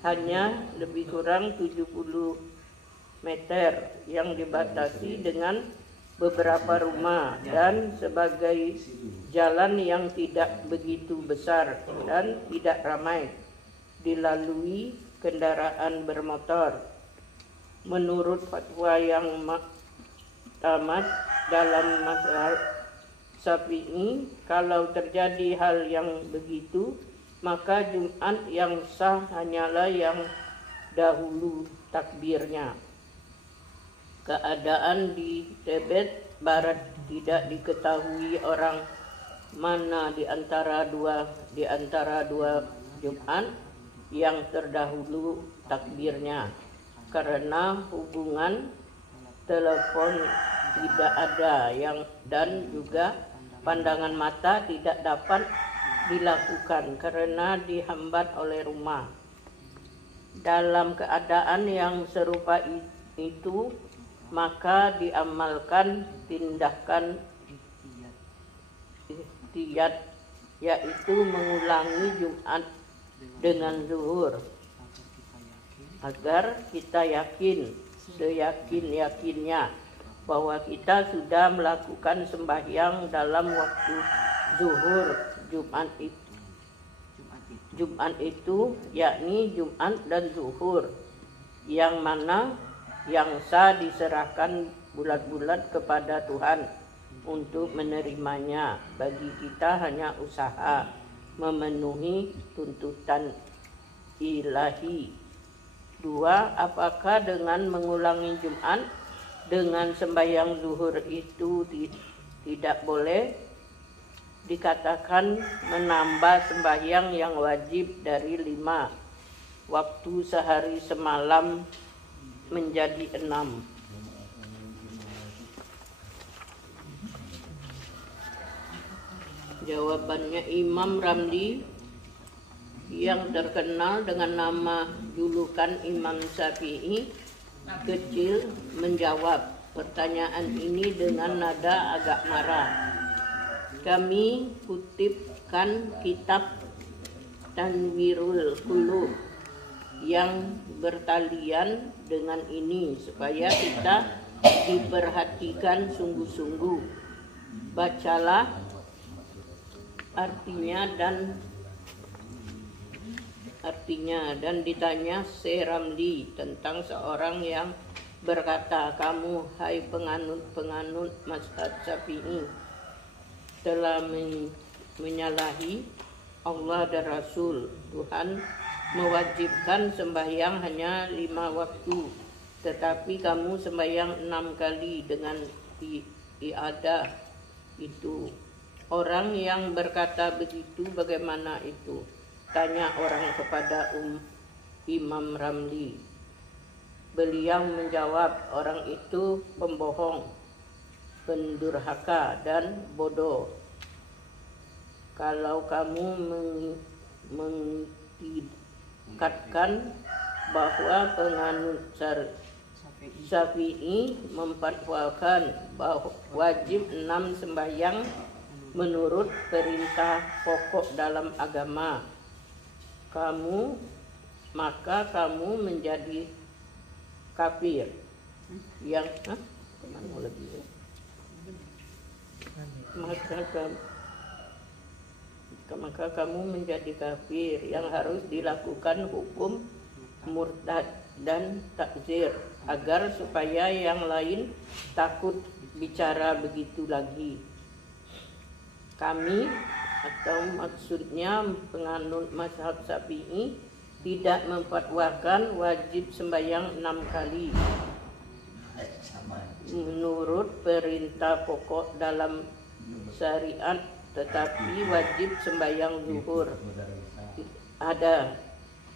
hanya lebih kurang 70 meter yang dibatasi dengan beberapa rumah dan sebagai jalan yang tidak begitu besar dan tidak ramai dilalui kendaraan bermotor. Menurut fatwa yang tamat dalam mazhab Syafi'i, kalau terjadi hal yang begitu maka Jumat yang sah hanyalah yang dahulu takbirnya. Keadaan di Tibet Barat tidak diketahui orang mana di antara dua Jumat yang terdahulu takbirnya, karena hubungan telepon tidak ada dan juga pandangan mata tidak dapat dilakukan karena dihambat oleh rumah. Dalam keadaan yang serupa itu, maka diamalkan tindakan ihtiyat, yaitu mengulangi Jumat dengan zuhur, agar kita yakin seyakin-yakinnya bahwa kita sudah melakukan sembahyang dalam waktu zuhur Jumat itu, yakni Jumat dan zuhur, yang mana yang sah diserahkan bulat-bulat kepada Tuhan untuk menerimanya. Bagi kita hanya usaha memenuhi tuntutan ilahi. 2. Apakah dengan mengulangi Jumat dengan sembahyang zuhur itu tidak boleh dikatakan menambah sembahyang yang wajib dari 5 waktu sehari semalam menjadi 6? Jawabannya, Imam Ramli yang terkenal dengan nama julukan Imam Syafi'i kecil menjawab pertanyaan ini dengan nada agak marah. Kami kutipkan kitab Tanwirul Qulub yang bertalian dengan ini supaya kita diperhatikan sungguh-sungguh. Bacalah artinya dan ditanya Syekh Ramli tentang seorang yang berkata, kamu hai penganut mazhab Syafi'i telah menyalahi Allah dan Rasul. Tuhan mewajibkan sembahyang hanya 5 waktu, tetapi kamu sembahyang 6 kali dengan iadah itu. Orang yang berkata begitu bagaimana itu? Tanya orang kepada Imam Ramli. Beliau menjawab, orang itu pembohong, pendurhaka dan bodoh. Kalau kamu mengikatkan bahwa penganut Syafi'i memfatwakan bahwa wajib 6 sembahyang menurut perintah pokok dalam agama, maka kamu menjadi kafir. Maka kamu menjadi kafir yang harus dilakukan hukum murtad dan takzir, agar supaya yang lain takut bicara begitu lagi. Kami, atau maksudnya penganut mazhab Syafi'i, tidak memfatwakan wajib sembahyang 6 kali menurut perintah pokok dalam syariat, tetapi wajib sembahyang zuhur ada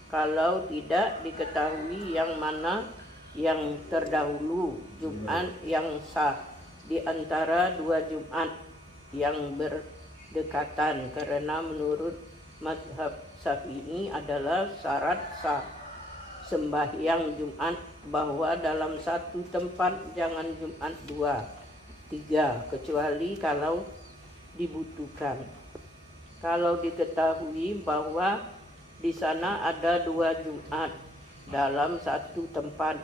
kalau tidak diketahui yang mana yang terdahulu Jumat yang sah di antara 2 Jumat yang berdekatan, karena menurut mazhab Syafi'i adalah syarat sah sembahyang Jumat bahwa dalam satu tempat jangan Jumat 2, 3, kecuali kalau dibutuhkan. Kalau diketahui bahwa di sana ada 2 Jumat dalam satu tempat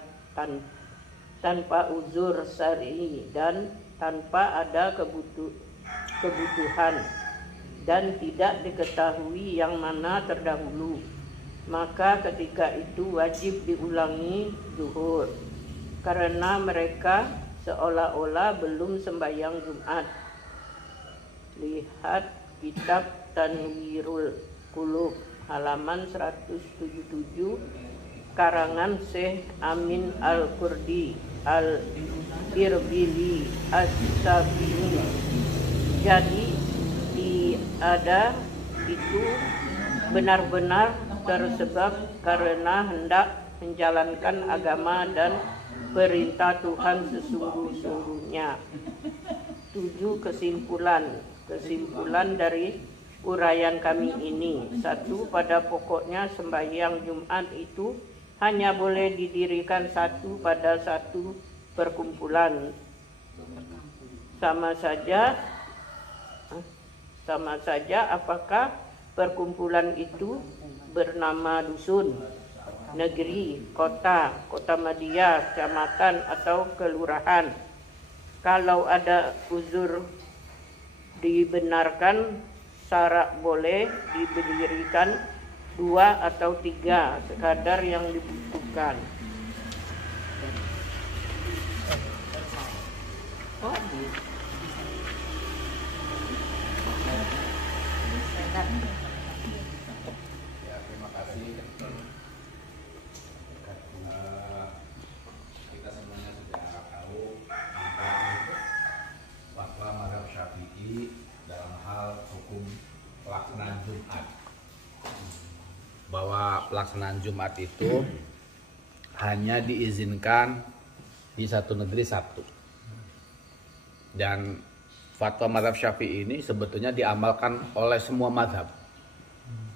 tanpa uzur syar'i dan tanpa ada kebutuhan dan tidak diketahui yang mana terdahulu, maka ketika itu wajib diulangi zuhur, karena mereka seolah-olah belum sembahyang Jumat. Lihat kitab Tanwirul Qulub halaman 177, karangan Syekh Amin Al-Kurdi Al-Irbili As-Sabini. Jadi ada itu benar-benar tersebab karena hendak menjalankan agama dan perintah Tuhan sesungguh-sungguhnya. 7 kesimpulan dari uraian kami ini. 1. Pada pokoknya sembahyang Jumat itu hanya boleh didirikan pada satu perkumpulan. Sama saja apakah perkumpulan itu bernama dusun, negeri, kota madya, kecamatan atau kelurahan. Kalau ada uzur dibenarkan, syarat boleh didirikan 2 atau 3 sekadar yang dibutuhkan. Ya, terima kasih. Kita semuanya sudah tahu tentang fatwa mazhab Syafi'i dalam hal hukum pelaksanaan Jumat. Bahwa pelaksanaan Jumat itu hanya diizinkan di satu negeri satu. Dan fatwa mazhab Syafi'i ini sebetulnya diamalkan oleh semua mazhab.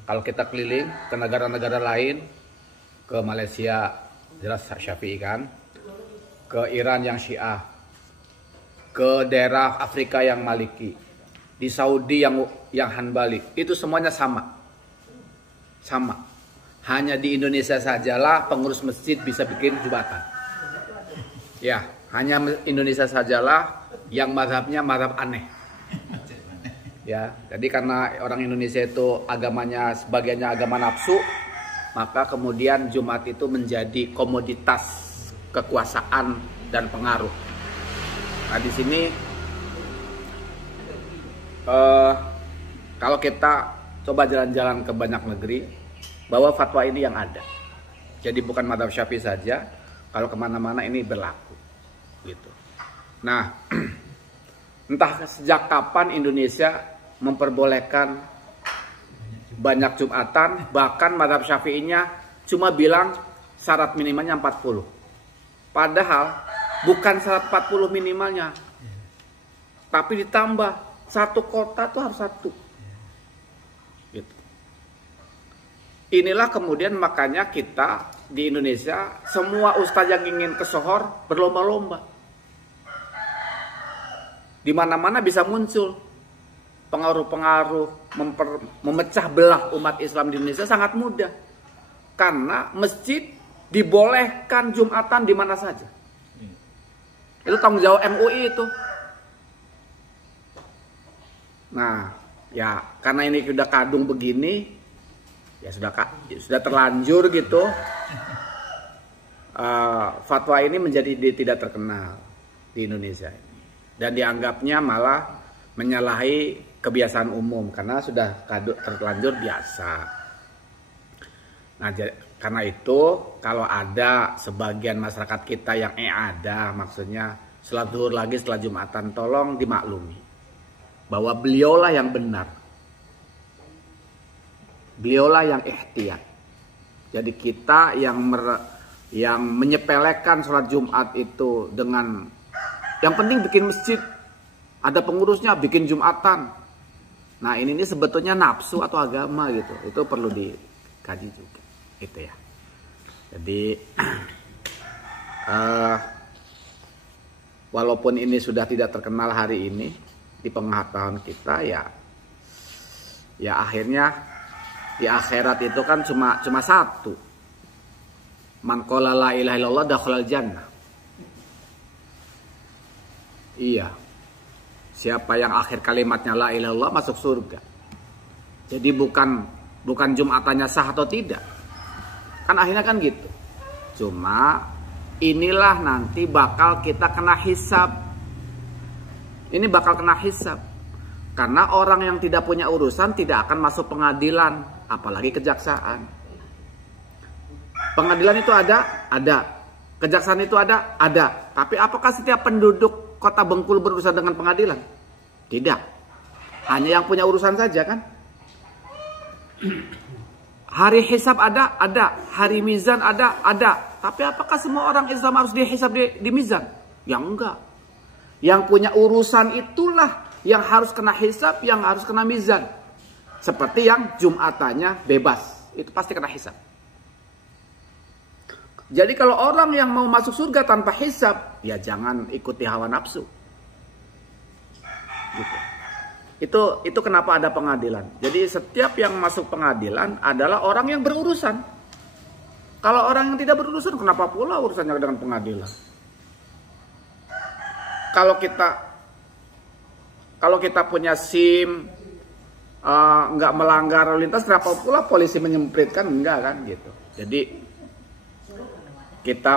Kalau kita keliling ke negara-negara lain, ke Malaysia jelas Syafi'i kan, ke Iran yang Syiah, ke daerah Afrika yang Maliki, di Saudi yang Hanbali, itu semuanya sama. Hanya di Indonesia sajalah pengurus masjid bisa bikin Jumatan. Ya, hanya Indonesia sajalah yang mazhabnya mazhab aneh. Ya, jadi karena orang Indonesia itu agamanya sebagiannya agama nafsu, maka kemudian Jumat itu menjadi komoditas kekuasaan dan pengaruh. Nah, di sini kalau kita coba jalan-jalan ke banyak negeri, bahwa fatwa ini yang ada. Jadi bukan mazhab Syafi'i saja, kalau kemana-mana ini berlaku, gitu. Nah, entah sejak kapan Indonesia memperbolehkan banyak Jumatan, bahkan mazhab Syafi'inya cuma bilang syarat minimalnya 40. Padahal bukan syarat 40 minimalnya, tapi ditambah satu kota tuh harus satu. Gitu. Inilah kemudian makanya kita di Indonesia semua ustadz yang ingin kesohor berlomba-lomba. Di mana-mana bisa muncul pengaruh-pengaruh memecah belah umat Islam di Indonesia sangat mudah. Karena masjid dibolehkan Jumatan di mana saja. Itu tanggung jawab MUI itu. Nah, ya karena ini sudah kadung begini, ya sudah terlanjur gitu. Fatwa ini menjadi tidak terkenal di Indonesia. Dan dianggapnya malah menyalahi kebiasaan umum karena sudah terlanjur biasa. Nah, karena itu kalau ada sebagian masyarakat kita yang ada, maksudnya sholat zuhur lagi setelah Jumatan, tolong dimaklumi bahwa beliaulah yang benar, beliaulah yang ihtiyat. Jadi kita yang menyepelekan sholat Jumat itu dengan yang penting bikin masjid, ada pengurusnya bikin Jumatan. Nah ini sebetulnya nafsu atau agama gitu. Itu perlu dikaji juga. Itu ya. Jadi walaupun ini sudah tidak terkenal hari ini di pengetahuan kita, ya akhirnya di akhirat itu kan cuma satu. Man qala la ilaha illallah dakhalal jannah. Iya, siapa yang akhir kalimatnya la ilaha illallah masuk surga. Jadi bukan Jumatannya sah atau tidak. Kan akhirnya kan gitu. Cuma inilah nanti bakal kita kena hisab. Ini bakal kena hisab. Karena orang yang tidak punya urusan tidak akan masuk pengadilan, apalagi kejaksaan. Pengadilan itu ada. Kejaksaan itu ada. Tapi apakah setiap penduduk kota Bengkulu berurusan dengan pengadilan? Tidak. Hanya yang punya urusan saja kan? Hari hisab ada. Hari mizan ada. Tapi apakah semua orang Islam harus dihisab di mizan? Ya enggak. Yang punya urusan itulah yang harus kena hisab, yang harus kena mizan. Seperti yang Jumatannya bebas, itu pasti kena hisab. Jadi kalau orang yang mau masuk surga tanpa hisab, ya jangan ikuti hawa nafsu. Gitu. Itu kenapa ada pengadilan. Jadi setiap yang masuk pengadilan adalah orang yang berurusan. Kalau orang yang tidak berurusan, kenapa pula urusannya dengan pengadilan? Kalau kita punya SIM, nggak melanggar lalu lintas, kenapa pula polisi menyempritkan? Enggak kan gitu. Jadi kita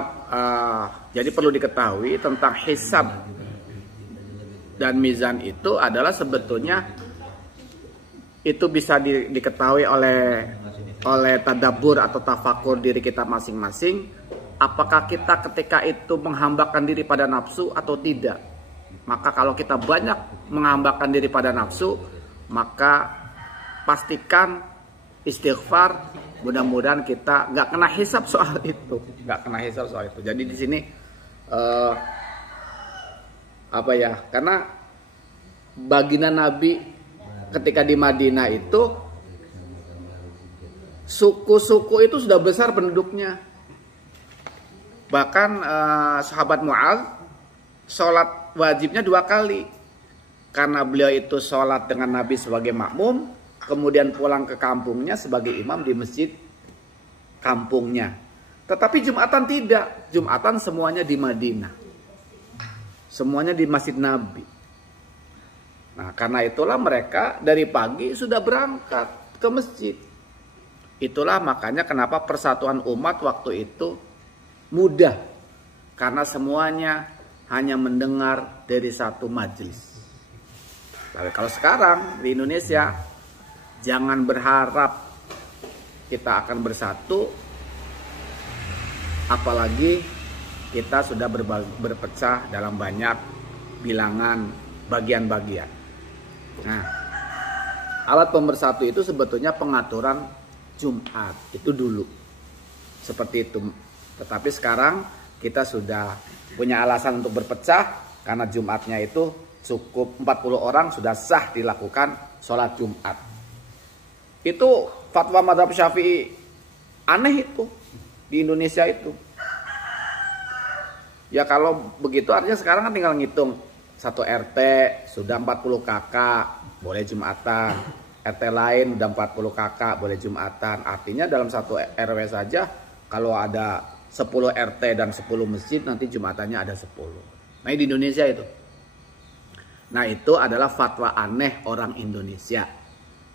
jadi perlu diketahui tentang hisab dan mizan itu adalah sebetulnya itu bisa diketahui oleh tadabbur atau tafakur diri kita masing-masing. Apakah kita ketika itu menghambakan diri pada nafsu atau tidak? Maka kalau kita banyak menghambakan diri pada nafsu, maka pastikan istighfar. Mudah-mudahan kita nggak kena hisab soal itu, Jadi di sini karena baginda Nabi ketika di Madinah itu suku-suku itu sudah besar penduduknya. Bahkan sahabat Mu'adz sholat wajibnya 2 kali. Karena beliau itu sholat dengan Nabi sebagai makmum, kemudian pulang ke kampungnya sebagai imam di masjid kampungnya. Tetapi Jumatan tidak. Jumatan semuanya di Madinah. Semuanya di Masjid Nabi. Nah, karena itulah mereka dari pagi sudah berangkat ke masjid. Itulah makanya kenapa persatuan umat waktu itu mudah. Karena semuanya hanya mendengar dari satu majelis. Tapi kalau sekarang di Indonesia, jangan berharap kita akan bersatu, apalagi kita sudah berpecah dalam banyak bilangan bagian-bagian. Nah, alat pemersatu itu sebetulnya pengaturan Jumat itu dulu seperti itu. Tetapi sekarang kita sudah punya alasan untuk berpecah karena Jumatnya itu cukup 40 orang sudah sah dilakukan sholat Jumat. Itu fatwa mazhab Syafi'i aneh itu di Indonesia itu. Ya kalau begitu artinya sekarang kan tinggal ngitung. Satu RT sudah 40 kakak boleh Jumatan. RT lain udah 40 kakak boleh Jumatan. Artinya dalam satu RW saja kalau ada 10 RT dan 10 masjid nanti Jumatannya ada 10. Nah di Indonesia itu. Nah itu adalah fatwa aneh orang Indonesia.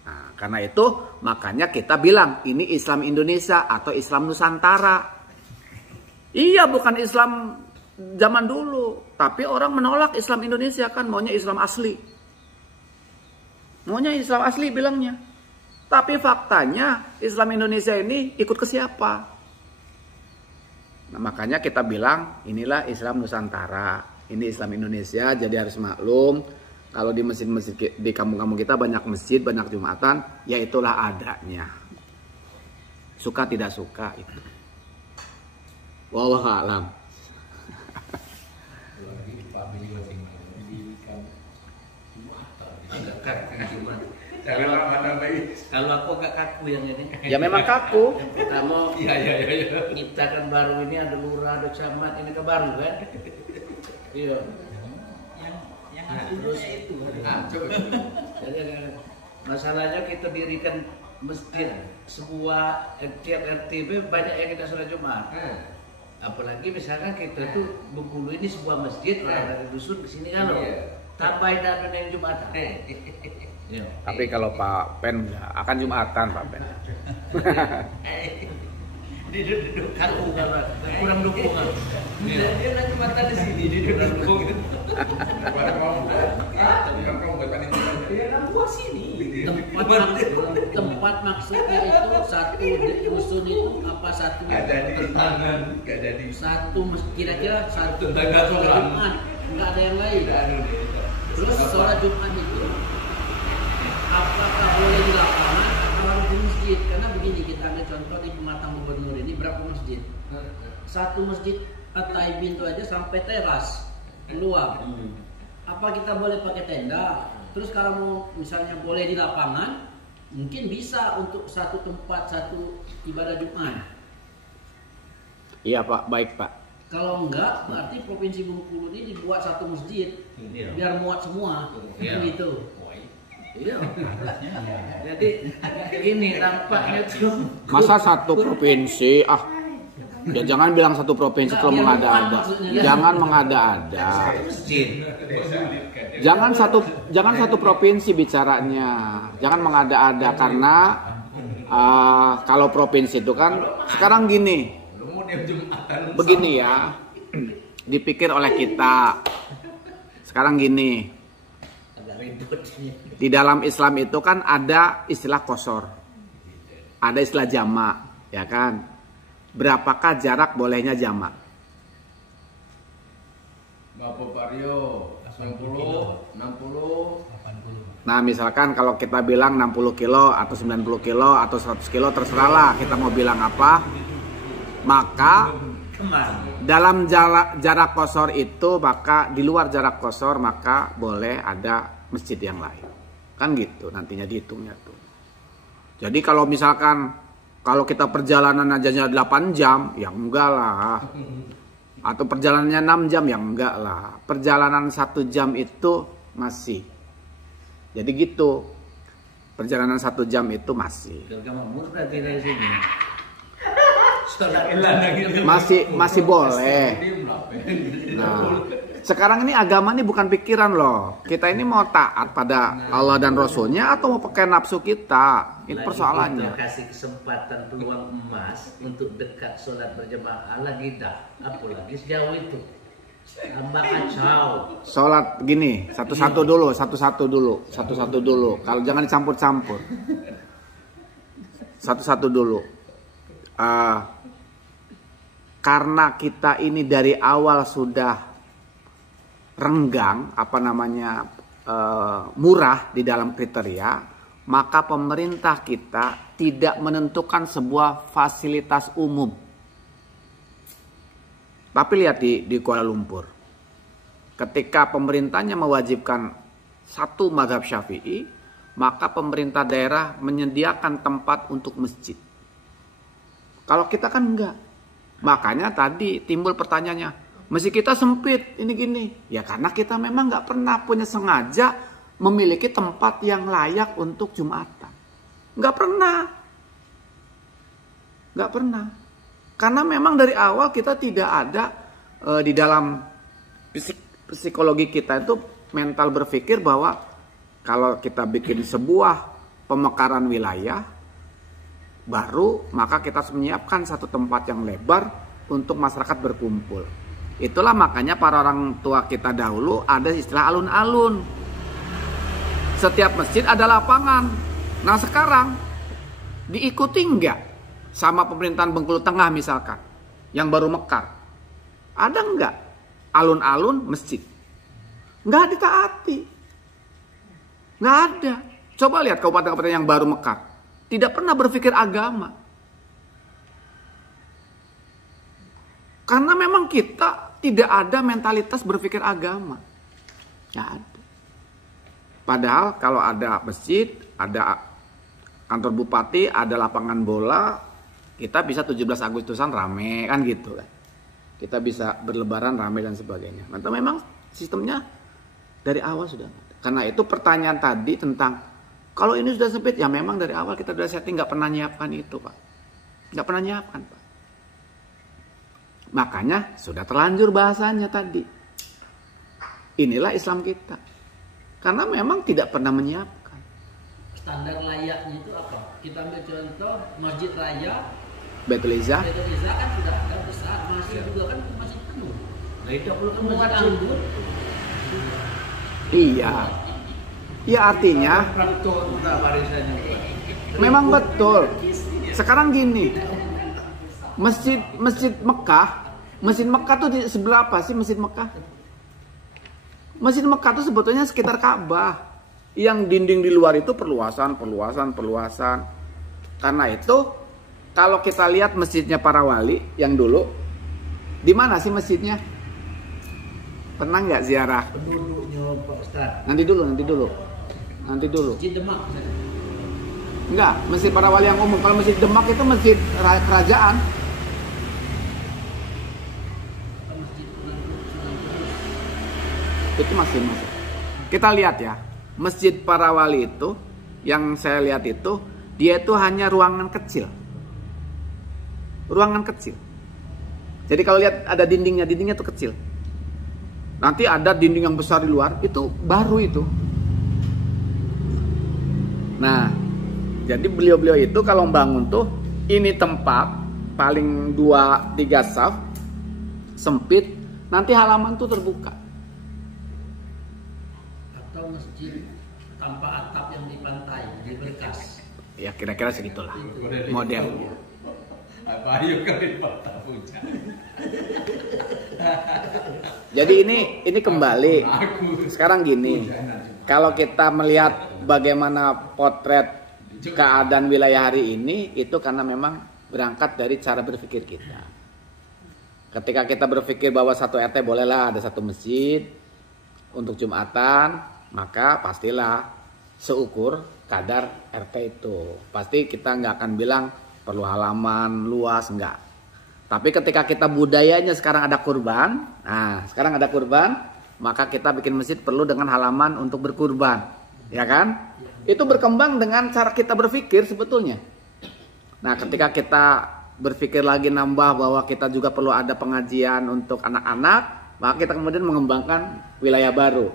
Nah karena itu makanya kita bilang ini Islam Indonesia atau Islam Nusantara. Iya bukan Islam zaman dulu. Tapi orang menolak Islam Indonesia kan maunya Islam asli. Maunya Islam asli bilangnya. Tapi faktanya Islam Indonesia ini ikut ke siapa? Nah makanya kita bilang inilah Islam Nusantara. Ini Islam Indonesia jadi harus maklum. Kalau di masjid-masjid di kampung-kampung kita banyak masjid, banyak Jumatan, ya itulah adanya. Suka tidak suka itu. Wallahu a'lam. Kalau aku agak kaku yang ini. Ya memang kaku. Pertama, kita kan baru ini ada lurah, ada camat, ini ke baru kan. Iya. Terus itu. Jadi masalahnya kita dirikan masjid sebuah tiap RT banyak yang kita sholat Jumat. Apalagi misalkan kita tuh Bengkulu ini sebuah masjid orang dari dusun ke sini kan loh. Tambahin dan yang Jumatan. Ya. Tapi kalau Pak Pen akan Jumatan Pak Pen. Duduk kaku kan kurang dukungan. Dia lagi Jumatan di sini di kurang dukung. tempat maksudnya itu satu dusun itu apa satu satu kira-kira satu sholat Jumat, nggak ada yang lain. Terus sholat Jumat itu apakah boleh di lapangan atau harus di masjid? Karena begini, kita ambil contoh di Pematang Gubernur ini berapa masjid? Satu masjid At-Taibin itu aja sampai teras keluar. Apa kita boleh pakai tenda? Terus kalau mau misalnya boleh di lapangan, mungkin bisa untuk satu tempat satu ibadah Jumat. Iya Pak, baik Pak. Kalau enggak, berarti Provinsi Bengkulu ini dibuat satu masjid biar muat semua, gitu. Iya. Jadi ini nampaknya tuh. Masa satu provinsi ya jangan bilang satu provinsi kalau mengada-ada. Jangan mengada-ada. Jangan satu provinsi bicaranya. Jangan mengada-ada karena kalau provinsi itu kan sekarang gini. Begini ya. Dipikir oleh kita. Sekarang gini. Di dalam Islam itu kan ada istilah qasar. Ada istilah jamak, ya kan? Berapakah jarak bolehnya jamak? Bapak Vario 90, 60, 80. Nah, misalkan kalau kita bilang 60 kilo atau 90 kilo atau 100 kilo terserahlah kita mau bilang apa. Maka dalam jarak qasar itu, maka di luar jarak qasar maka boleh ada masjid yang lain. Kan gitu nantinya dihitungnya tuh. Jadi kalau misalkan kalau kita perjalanan aja 8 jam, ya enggak lah. Atau perjalanannya 6 jam, ya enggak lah. Perjalanan 1 jam itu masih. Jadi gitu. Perjalanan 1 jam itu masih. Masih boleh. Nah, sekarang ini agama ini bukan pikiran loh. Kita ini mau taat pada Allah dan Rasulnya atau mau pakai nafsu kita. Ini persoalannya. Kasih kesempatan peluang emas untuk dekat sholat berjamaah lagi dah. Apalagi sejauh itu. Tambah kacau. Sholat gini, satu-satu dulu. Kalau jangan dicampur-campur. Satu-satu dulu. Karena kita ini dari awal sudah renggang, murah di dalam kriteria, maka pemerintah kita tidak menentukan sebuah fasilitas umum. Tapi lihat di Kuala Lumpur, ketika pemerintahnya mewajibkan satu mazhab Syafi'i, maka pemerintah daerah menyediakan tempat untuk masjid. Kalau kita kan enggak. Makanya tadi timbul pertanyaannya, masjid kita sempit, ini gini. Ya karena kita memang nggak pernah punya sengaja memiliki tempat yang layak untuk Jumatan. Nggak pernah. Karena memang dari awal kita tidak ada di dalam psikologi kita itu mental berpikir bahwa kalau kita bikin sebuah pemekaran wilayah baru, maka kita harus menyiapkan satu tempat yang lebar untuk masyarakat berkumpul. Itulah makanya para orang tua kita dahulu ada istilah alun-alun. Setiap masjid ada lapangan. Nah sekarang diikuti enggak sama pemerintahan Bengkulu Tengah misalkan yang baru mekar? Ada enggak alun-alun masjid? Enggak ditaati. Enggak ada. Coba lihat kabupaten-kabupaten yang baru mekar. Tidak pernah berpikir agama. Karena memang kita tidak ada mentalitas berpikir agama. Tidak ada. Padahal kalau ada masjid, ada kantor bupati, ada lapangan bola, kita bisa 17 Agustusan rame kan gitu kan. Kita bisa berlebaran rame dan sebagainya. Maka memang sistemnya dari awal sudah ada. Karena itu pertanyaan tadi tentang kalau ini sudah sempit, ya memang dari awal kita sudah setting, nggak pernah nyiapkan itu Pak. Nggak pernah nyiapkan Pak. Makanya sudah terlanjur bahasanya tadi. Inilah Islam kita. Karena memang tidak pernah menyiapkan. Standar layaknya itu apa? Kita ambil contoh Masjid Raya Baitul Izzah. Baitul Izzah kan sudah ada besar, masih juga kan masih penuh. Nah itu perlu muat anggur. Iya. Ya artinya Memang betul. Sekarang gini, Masjid Mekah tuh di sebelah apa sih Masjid Mekah? Masjid Mekah tuh sebetulnya sekitar Ka'bah. Yang dinding di luar itu perluasan. Karena itu kalau kita lihat masjidnya para wali yang dulu, di mana sih masjidnya? Pernah nggak ziarah? Penduduknya Pak Ustaz. Nanti dulu. Masjid Demak. Enggak, masjid para wali yang umum. Kalau masjid Demak itu masjid kerajaan. Itu masih. Kita lihat ya, masjid para wali itu, yang saya lihat itu, dia itu hanya ruangan kecil. Jadi kalau lihat ada dindingnya tuh kecil. Nanti ada dinding yang besar di luar, itu baru itu. Nah, jadi beliau-beliau itu kalau bangun tuh, ini tempat paling 2-3 saf, sempit, nanti halaman tuh terbuka. Atau masjid tanpa atap yang di pantai, di berkas. Ya kira-kira segitulah modelnya. Apa ayo kali patah punya. Jadi ini kembali. Sekarang gini, kalau kita melihat bagaimana potret keadaan wilayah hari ini, itu karena memang berangkat dari cara berpikir kita. Ketika kita berpikir bahwa satu RT bolehlah ada satu masjid untuk Jumatan, maka pastilah seukur kadar RT itu. Pasti kita nggak akan bilang perlu halaman luas, enggak. Tapi ketika kita budayanya sekarang ada kurban, maka kita bikin masjid perlu dengan halaman untuk berkurban, ya kan? Itu berkembang dengan cara kita berpikir sebetulnya. Nah, ketika kita berpikir lagi nambah bahwa kita juga perlu ada pengajian untuk anak-anak, maka kita kemudian mengembangkan wilayah baru.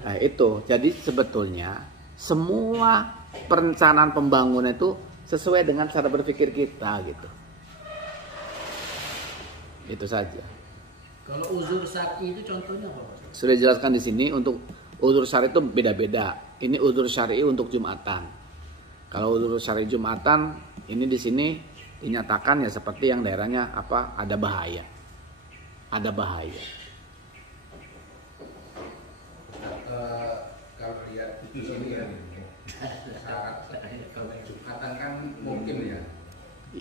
Nah, itu. Jadi sebetulnya semua perencanaan pembangunan itu sesuai dengan cara berpikir kita gitu. Itu saja. Kalau uzur syar'i itu contohnya apa? Sudah dijelaskan di sini. Untuk uzur syar'i itu beda-beda. Ini uzur syar'i untuk Jumatan. Kalau uzur syar'i Jumatan, ini di sini dinyatakan ya seperti yang daerahnya apa, ada bahaya. Ada bahaya. Kalau lihat di sini ya, kalau Jumatan kan mungkin ya.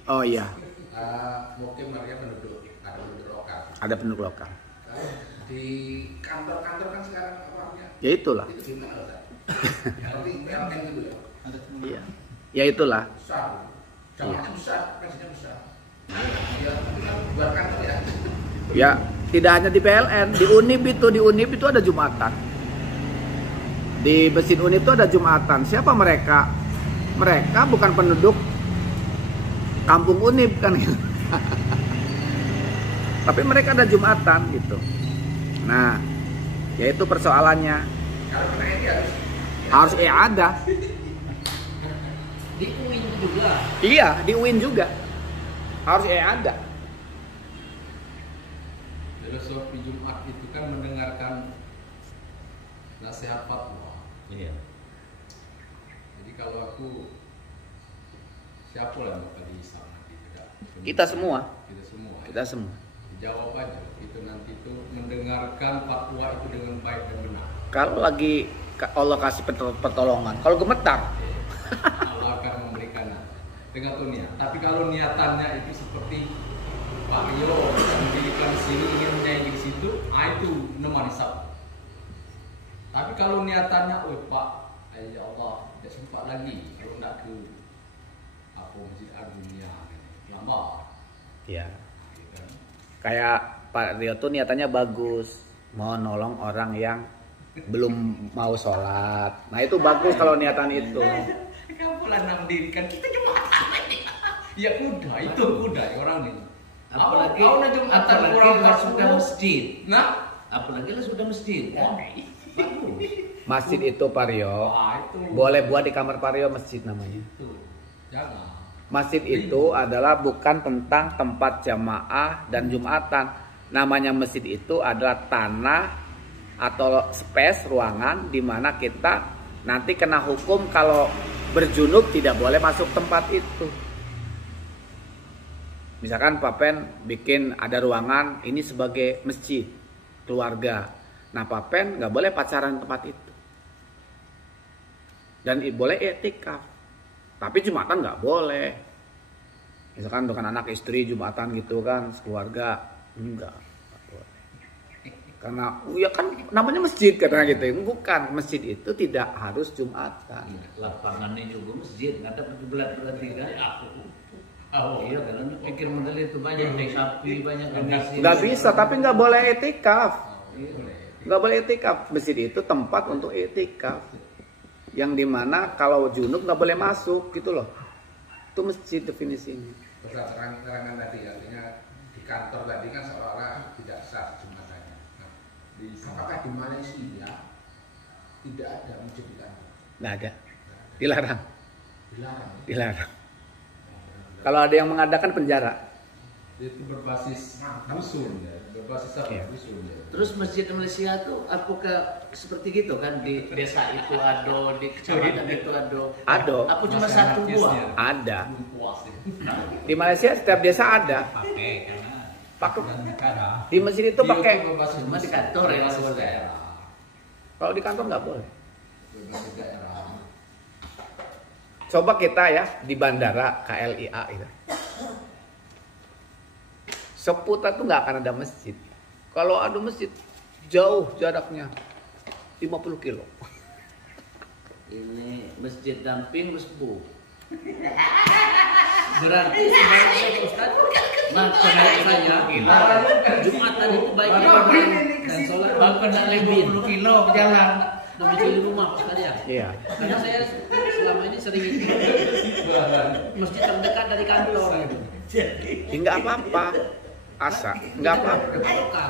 Oh iya. Mungkin mereka ada penduduk lokal. Ada penduduk lokal. Di kantor-kantor kan sekarang awalnya. Ya itulah. Itu gimana Ustaz? Seperti PLN gitu ya. Iya. Ya itulah. Besar. Jamaahnya besar, pensinya besar. Ya, tapi kan buat kantor ya. Ya, tidak hanya di PLN, di Unip itu ada Jumatan. Di Mesin Unip itu ada Jumatan. Siapa mereka? Mereka bukan penduduk kampung Unip kan gitu. Tapi mereka ada Jumatan gitu. Nah, yaitu persoalannya. Kalau mereka Harus ada. Di UIN juga. Iya, di UIN juga. Harus ada. Filosofi Jumat itu kan mendengarkan nasihat fatwa. Iya. Jadi kalau aku siapa lah yang tadi sama tidak? Kita semua. Kita semua. Kita semua. Dijawab aja. Itu nanti itu mendengarkan fatwa itu dengan baik dan benar. Kalau lagi Allah kasih pertolongan, kalau gemetar, Allah akan memberikan dengan niat. Tapi kalau niatannya itu seperti Pak Rio mendirikan sini ingin menyayangi di situ, itu nomor hisab. Tapi kalau niatannya, oh Pak, ya Allah, tidak sempat lagi kalau tidak ke Masjid Al-Dunia, lama. ya. Kayak Pak Rio tuh niatannya bagus, mau nolong orang yang belum mau sholat. Nah itu bagus kalau niatan itu. Kamu lah mendirikan kita Jumatan. Ya kuda orang ini. Apalagi lah sudah masjid. Nah, Apalagi lah sudah masjid. Bagus. Masjid itu Pak Rio, itu boleh buat di kamar Pak Rio masjid namanya. itu. Jangan. Masjid itu adalah bukan tentang tempat jamaah dan Jumatan. Namanya masjid itu adalah tanah atau space ruangan di mana kita nanti kena hukum kalau berjunub tidak boleh masuk tempat itu. Misalkan Papen bikin ada ruangan ini sebagai masjid keluarga. Nah Papen nggak boleh pacaran tempat itu. Dan boleh iktikaf. Tapi Jumatan nggak boleh. Misalkan dengan anak istri Jumatan gitu kan, keluarga enggak boleh. Karena ya kan namanya masjid katanya gitu. Bukan, masjid itu tidak harus Jumatan. Lapangannya juga masjid, nggak ada berarti kan? Oh iya, karena pikir model itu banyak sapi, banyak kondisi. Nggak bisa, tapi nggak boleh itikaf. Nggak boleh itikaf. Masjid itu tempat untuk itikaf. Yang dimana kalau junub nggak boleh masuk gitu loh. Itu masjid definisinya. Keterangan tadi artinya di kantor tadi kan seolah-olah tidak sah Jumatannya. Nah, apakah di Malaysia tidak ada masjid di kantor? Nggak ada. Dilarang. Dilarang. Dilarang. Kalau ada yang mengadakan penjara. Itu berbasis dusun ya, berbasis apa? Iya. Dusun ya. Terus masjid Malaysia tuh apakah seperti gitu kan, di desa itu ada, di kecamatan itu ada? Ada. Aku cuma satu buah. Ada. Puas ya. Di Malaysia setiap desa ada. Pakai. Di masjid itu pakai. Berbasis Cuma di kantor ya, berbasis boleh. daerah. Kalau di kantor nggak boleh. Berbasis daerah. Coba kita ya di bandara KLIA itu. Seputar tuh nggak akan ada masjid. Kalau ada masjid jauh jaraknya 50 kilo. Ini masjid damping Rusbu. Berarti sebaiknya Ustaz, pendapat saya Jumatan itu baiknya dan sholat Bahkan lebih 50 kilo jalan. domisili rumah Ustaz ya. Iya. Karena saya selama ini sering itu masjid terdekat dari kantor gitu. Ya, nggak apa-apa. Asa, nggak apa-apa. Lokal.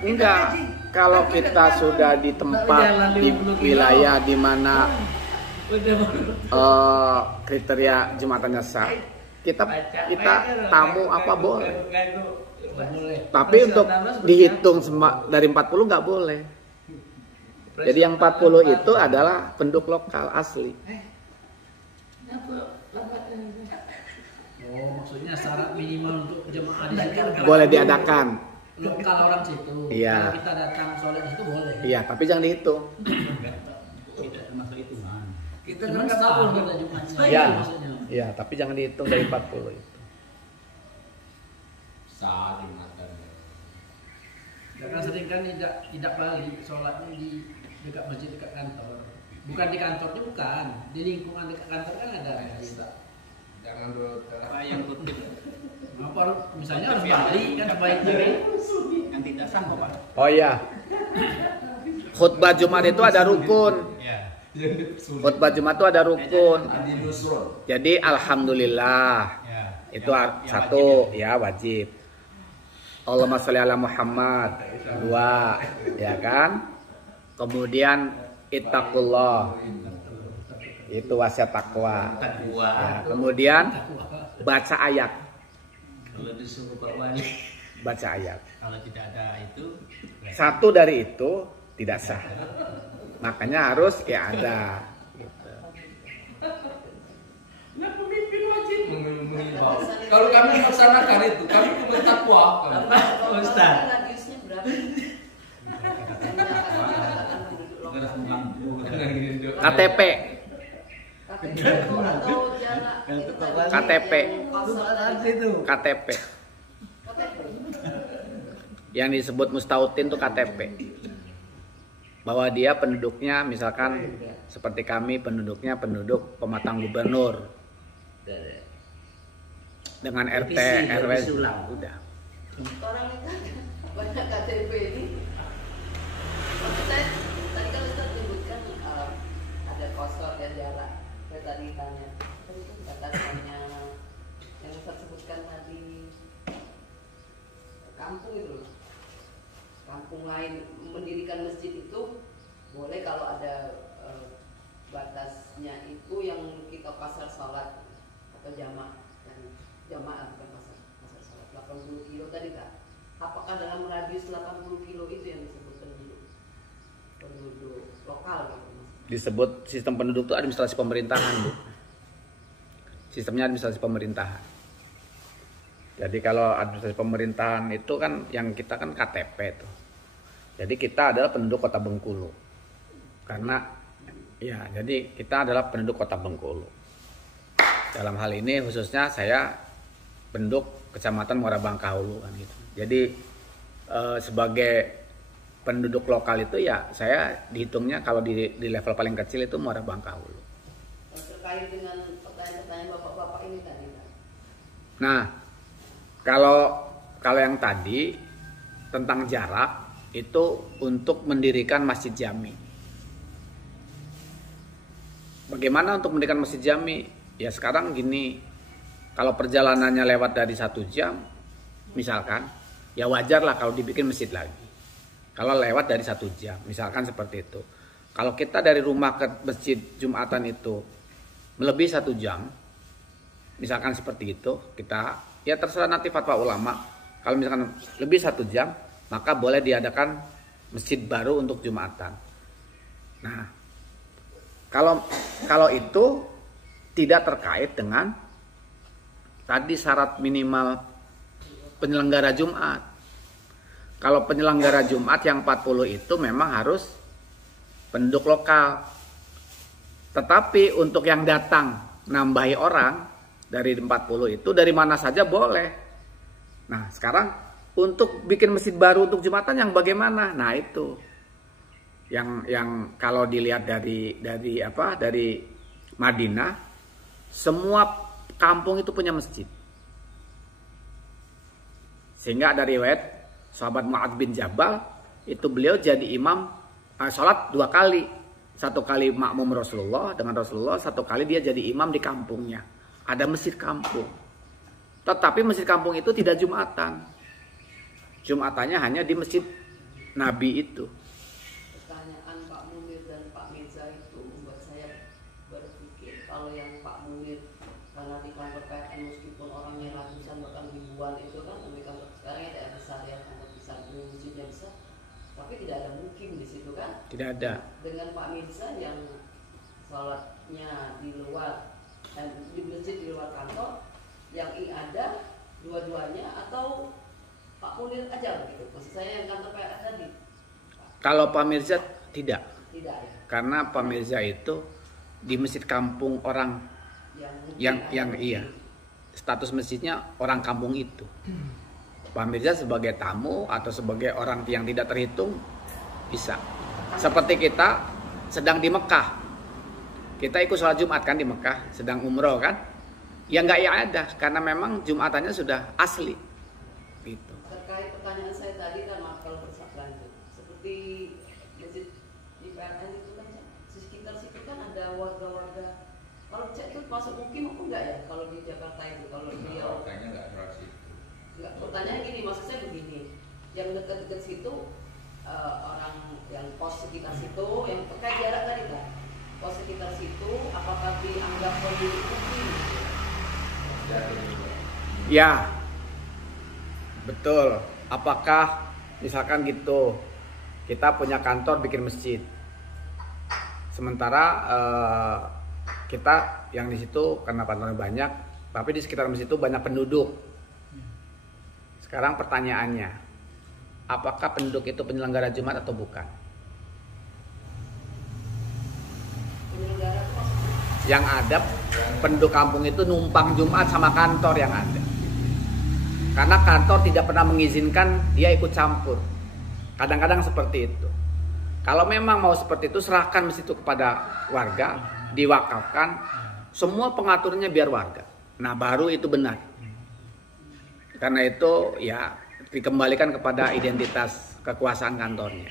Enggak. Kalau kita sudah di tempat di wilayah di mana kriteria Jumatannya sah, kita tamu apa boleh. Tapi untuk dihitung dari 40 nggak boleh. Jadi yang 40 itu adalah penduduk lokal asli. Oh, maksudnya syarat minimal untuk jemaah di situ Boleh diadakan. lokal orang situ. Iya. Kalau kita datang sholat di situ boleh. Iya, tapi jangan dihitung. Tidak termasuk hitungan. Kita Cuman kan sah tahu. pada Jumatnya. Iya. Maksudnya. Iya, tapi jangan dihitung dari 40 itu. Sah Jumatan. Karena sering kan tidak balik sholatnya di dekat masjid dekat kantor. Bukan di kantor juga bukan. Di lingkungan dekat kantor kan ada masjid. Jangan dulu Yang rutin. Apa misalnya harus balik kan sebaiknya yang tidak sanggup Pak. Oh iya. Khutbah Jumat itu ada rukun. Khutbah Jumat itu ada rukun. Adi Nusron. Jadi alhamdulillah. Itu satu ya wajib. Allahumma sholli ala Muhammad. Dua, ya kan? Kemudian ittaqullah. Itu wasiat takwa. Ya, kemudian baca ayat. Kalau disuruh Pak Wali. Baca ayat. Kalau tidak ada itu Satu dari itu tidak sah. Makanya harus ya ada. Nah, pemimpin wajib mengimbau. Kalau kami melaksanakan itu, kami punya takwa. Apa Ustaz? Radiusnya berapa? Garis mengampu. KTP. Atau jarak itu tadi. KTP. Itu. KTP. Yang disebut mustautin itu KTP. Bahwa dia penduduknya misalkan seperti kami penduduknya penduduk pematang gubernur. Dengan RT, RW udah. Orang itu banyak KTP ini. Maksud saya tadi kan Ustaz menyebutkan ada kosor ya jarak. Saya tadi tanya, itu batasannya yang Ustaz sebutkan tadi kampung itu loh. Kampung lain mendirikan masjid itu boleh kalau ada batasnya itu yang kita pasar sholat atau jamaah bukan pasar sholat 80 kilo tadi Kak. Apakah dalam radius 80 kilo itu yang disebut penduduk lokal gitu Mas? disebut sistem penduduk itu administrasi pemerintahan, Bu. Sistemnya administrasi pemerintahan. Jadi kalau administrasi pemerintahan itu kan yang kita kan KTP tuh. Jadi kita adalah penduduk Kota Bengkulu. Karena ya, jadi kita adalah penduduk Kota Bengkulu. Dalam hal ini khususnya saya penduduk Kecamatan Muara Bangkahulu kan gitu. Jadi sebagai penduduk lokal itu ya saya dihitungnya kalau di level paling kecil itu Muara Bangkahulu. Terkait dengan pertanyaan-pertanyaan bapak-bapak ini tadi. Nah, kalau yang tadi tentang jarak itu untuk mendirikan masjid jami. Bagaimana untuk mendirikan masjid jami? Ya sekarang gini, kalau perjalanannya lewat dari 1 jam, misalkan, ya wajar lah kalau dibikin masjid lagi. Kalau lewat dari 1 jam, misalkan seperti itu. Kalau kita dari rumah ke masjid Jumatan itu melebihi 1 jam, misalkan seperti itu, kita ya terserah nanti fatwa ulama. Kalau misalkan lebih 1 jam, maka boleh diadakan masjid baru untuk Jumatan. Nah, kalau itu tidak terkait dengan tadi syarat minimal penyelenggara Jumat. Kalau penyelenggara Jumat yang 40 itu memang harus penduduk lokal. Tetapi untuk yang datang nambahi orang dari 40 itu dari mana saja boleh. Nah, sekarang untuk bikin masjid baru untuk Jumatan yang bagaimana? Nah, itu yang kalau dilihat dari Madinah, semua kampung itu punya masjid. Sehingga ada riwayat sahabat Mu'adz bin Jabal itu beliau jadi imam sholat 2 kali. 1 kali makmum Rasulullah dengan Rasulullah, 1 kali dia jadi imam di kampungnya. Ada masjid kampung. Tetapi masjid kampung itu tidak Jumatan. Jumatannya hanya di masjid Nabi itu. Pertanyaan Pak Munir dan Pak Mirza itu membuat saya berpikir kalau yang Pak Munir karena di kantor PLN meskipun orangnya ratusan bahkan ribuan itu kan di kantor sekarang ya daerah besar yang kantor besar masjidnya besar, tapi tidak ada mungkin di situ kan? Tidak ada. Dengan Pak Mirza yang sholatnya di luar dan di masjid di luar kantor, yang ada dua-duanya atau Pak Munir aja begitu? Maksud saya yang kantor PLN tadi. Kalau Pak Mirza tidak. Tidak ya. Karena Pak Mirza itu di masjid kampung orang yang iya. Status masjidnya orang kampung itu. Pak Mirza sebagai tamu atau sebagai orang yang tidak terhitung bisa. Seperti kita sedang di Mekah. Kita ikut sholat Jumat kan di Mekah, sedang umroh kan? Ya nggak ya ada, karena memang Jumatannya sudah asli. Gitu. Terkait pertanyaan saya tadi kan maaf kalau lanjut, seperti masjid di PLN itu kan sekitar situ kan ada warga-warga. Kalau cek itu masuk mukim apa enggak ya? Kalau di Jakarta itu kalau beliau Warganya nggak terlalu situ. Enggak, pertanyaannya gini, maksud saya begini, yang dekat-dekat situ orang yang pos sekitar situ, yang terkait jarak tadi kan, pos sekitar situ, apakah dianggap penduduk mukim? Ya, betul. Apakah misalkan gitu, kita punya kantor bikin masjid, sementara kita yang di situ karena kantornya banyak, tapi di sekitar masjid itu banyak penduduk. Sekarang pertanyaannya, apakah penduduk itu penyelenggara Jumat atau bukan? Penyelenggara itu maksudnya? Yang ada penduduk kampung itu numpang Jumat sama kantor yang ada. Karena kantor tidak pernah mengizinkan dia ikut campur. Kadang-kadang seperti itu. Kalau memang mau seperti itu, serahkan masjid itu kepada warga, diwakafkan, semua pengaturnya biar warga. Nah, baru itu benar. Karena itu ya dikembalikan kepada identitas kekuasaan kantornya.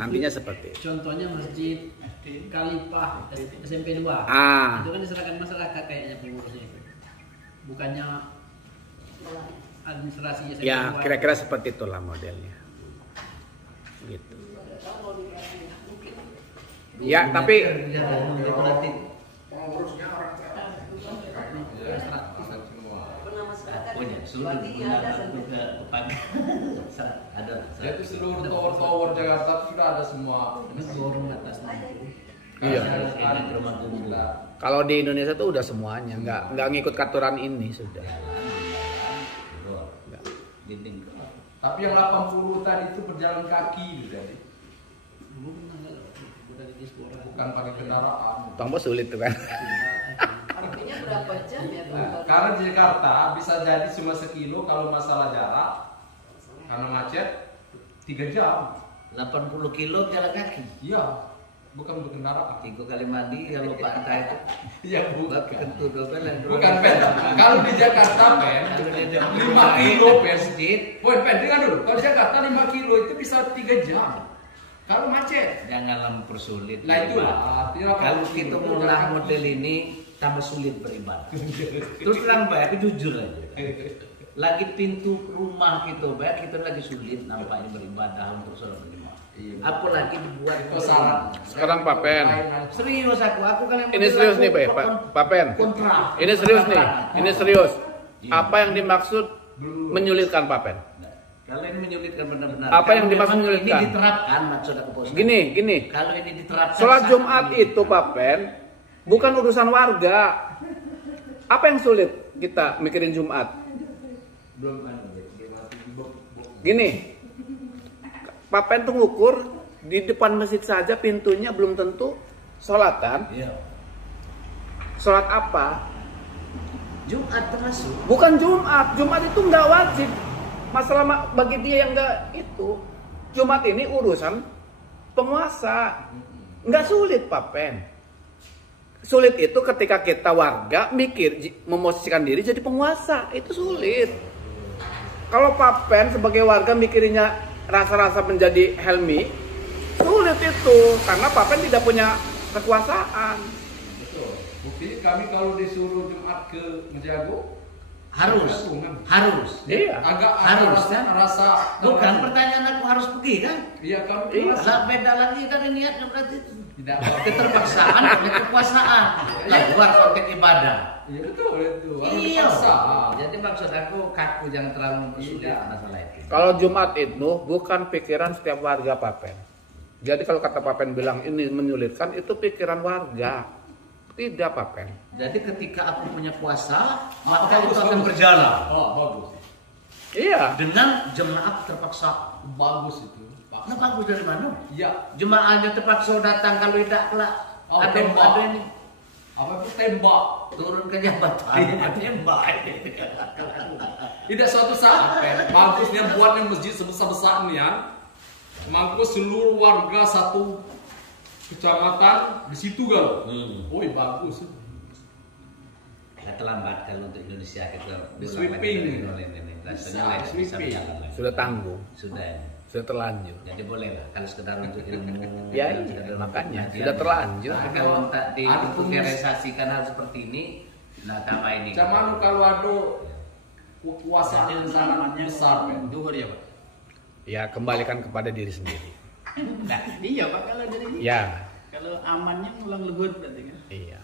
Nantinya seperti itu. Contohnya masjid Khalifah SMP 2. Itu kan diserahkan masyarakat kayaknya pengurusnya itu. Bukannya administrasi SMP 2. Ya, kira-kira seperti itulah modelnya. Gitu. Ya, tapi Pengurusnya orang Pernah Mas punya sudah ke pagi ada. Jadi seluruh tower Jakarta itu sudah ada semua. Forum atas Iya. ini rumah tunggu. Kalau di Indonesia tuh udah semuanya, nggak ngikut aturan ini sudah. Dinding. Tapi yang 80 tadi itu berjalan kaki gitu tadi. Bukan pakai kendaraan. Tombol sulit tuh kan. Artinya berapa jam ya? Nah, karena di Jakarta bisa jadi cuma sekilo kalau masalah jarak karena macet 3 jam. 80 kilo jalan kaki. Iya, bukan berkendaraan. 3 kali mandi kalau Pak Anta itu. Iya bukan. Kentu dobelan. Bukan pen. Kalau di Jakarta pen 5 kilo pen. Poin pen dengar dulu. Kalau di Jakarta 5 kilo itu bisa 3 jam. Kalau macet. Jangan mempersulit. Lah itulah. Kalau kita mulai model ini tambah sulit beribadah. Terus terang Pak, aku jujur aja. Lagi pintu rumah kita lagi sulit nampaknya beribadah untuk sholat berjamaah. Apalagi dibuat Itu saran. Sekarang Pak Pen. Serius aku kan yang Ini serius nih Pak Pen. kontra. Ini serius nih. Ini serius. Iya. Apa yang dimaksud menyulitkan Pak Pen? Kalau ini menyulitkan benar-benar. Apa yang Kalau dimaksud memang menyulitkan? Ini diterapkan maksud aku Pak Ustaz. Gini. Kalau ini diterapkan. Sholat sangat Jumat menyulitkan. itu Pak Pen bukan urusan warga. Apa yang sulit kita mikirin Jumat? Gini, Pak Pen tuh ngukur di depan masjid saja pintunya belum tentu sholat kan? Iya. Sholat apa? Jumat termasuk. Bukan Jumat. Jumat itu nggak wajib. Masalah bagi dia yang nggak itu. Jumat ini urusan penguasa. Nggak sulit Pak Pen. Sulit itu ketika kita warga mikir memosisikan diri jadi penguasa. Itu sulit. Kalau Pak Pen sebagai warga mikirnya rasa-rasa menjadi Helmi, sulit itu. Karena Pak Pen tidak punya kekuasaan. Betul. Bukti kami kalau disuruh Jumat ke Mejago Harus. Iya. agak Harus, rasa, kan? rasa Bukan pertanyaan aku harus pergi kan? Iya kalau Iya. rasa Lah beda lagi kan niatnya berarti tidak keterpaksaan oleh kekuasaan. Lah buat konteks ibadah. Iya betul itu. Harus Iya. dipaksa. Jadi maksud aku kaku jangan terlalu mempersulit Iya. masalah itu. Kalau Jumat itu bukan pikiran setiap warga Pak Pen. Jadi kalau kata Pak Pen bilang ini menyulitkan, itu pikiran warga. Tidak Pak Pen. Jadi ketika aku punya kuasa, maka itu akan berjalan Oh bagus. Iya. dengan jemaah terpaksa. Bagus itu. Nah bagus dari mana? Iya. Jemaahnya terpaksa datang kalau tidak kelak Oh, ada tembak. ini Apa itu tembak? turun ke jabatan. Tembak. Tidak suatu saat bagusnya buatnya masjid sebesar-besarnya. Mangko seluruh warga satu kecamatan di situ kan. Oh bagus. Terlambat kalau untuk Indonesia kita Di sweeping. rasanya Bisa, bisa sweeping. berjalan lagi. Sudah tanggung. Sudah ini. Sudah terlanjur. Jadi boleh lah kalau sekedar untuk ilmu. Ya, kalau iya, sekedar makanya, untuk sudah terlanjur. Tapi kalau tak Ada direalisasikan hal seperti ini, nah apa ini? Cuman kalau ada kekuasaan yang sangat besar kan. Duhur ya Pak? Ya kembalikan kepada diri sendiri. Nah iya Pak kalau dari ini. Ya. Kalau amannya ngulang luhur berarti kan? Iya.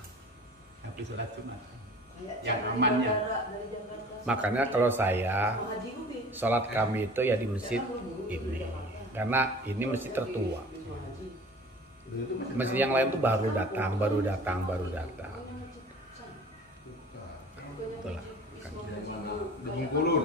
Tapi sholat Jumat. Yang amannya. Makanya kalau saya sholat kami itu ya di masjid ini. Karena ini masjid tertua. Masjid yang lain tuh baru datang. Itulah. Di Bengkulu.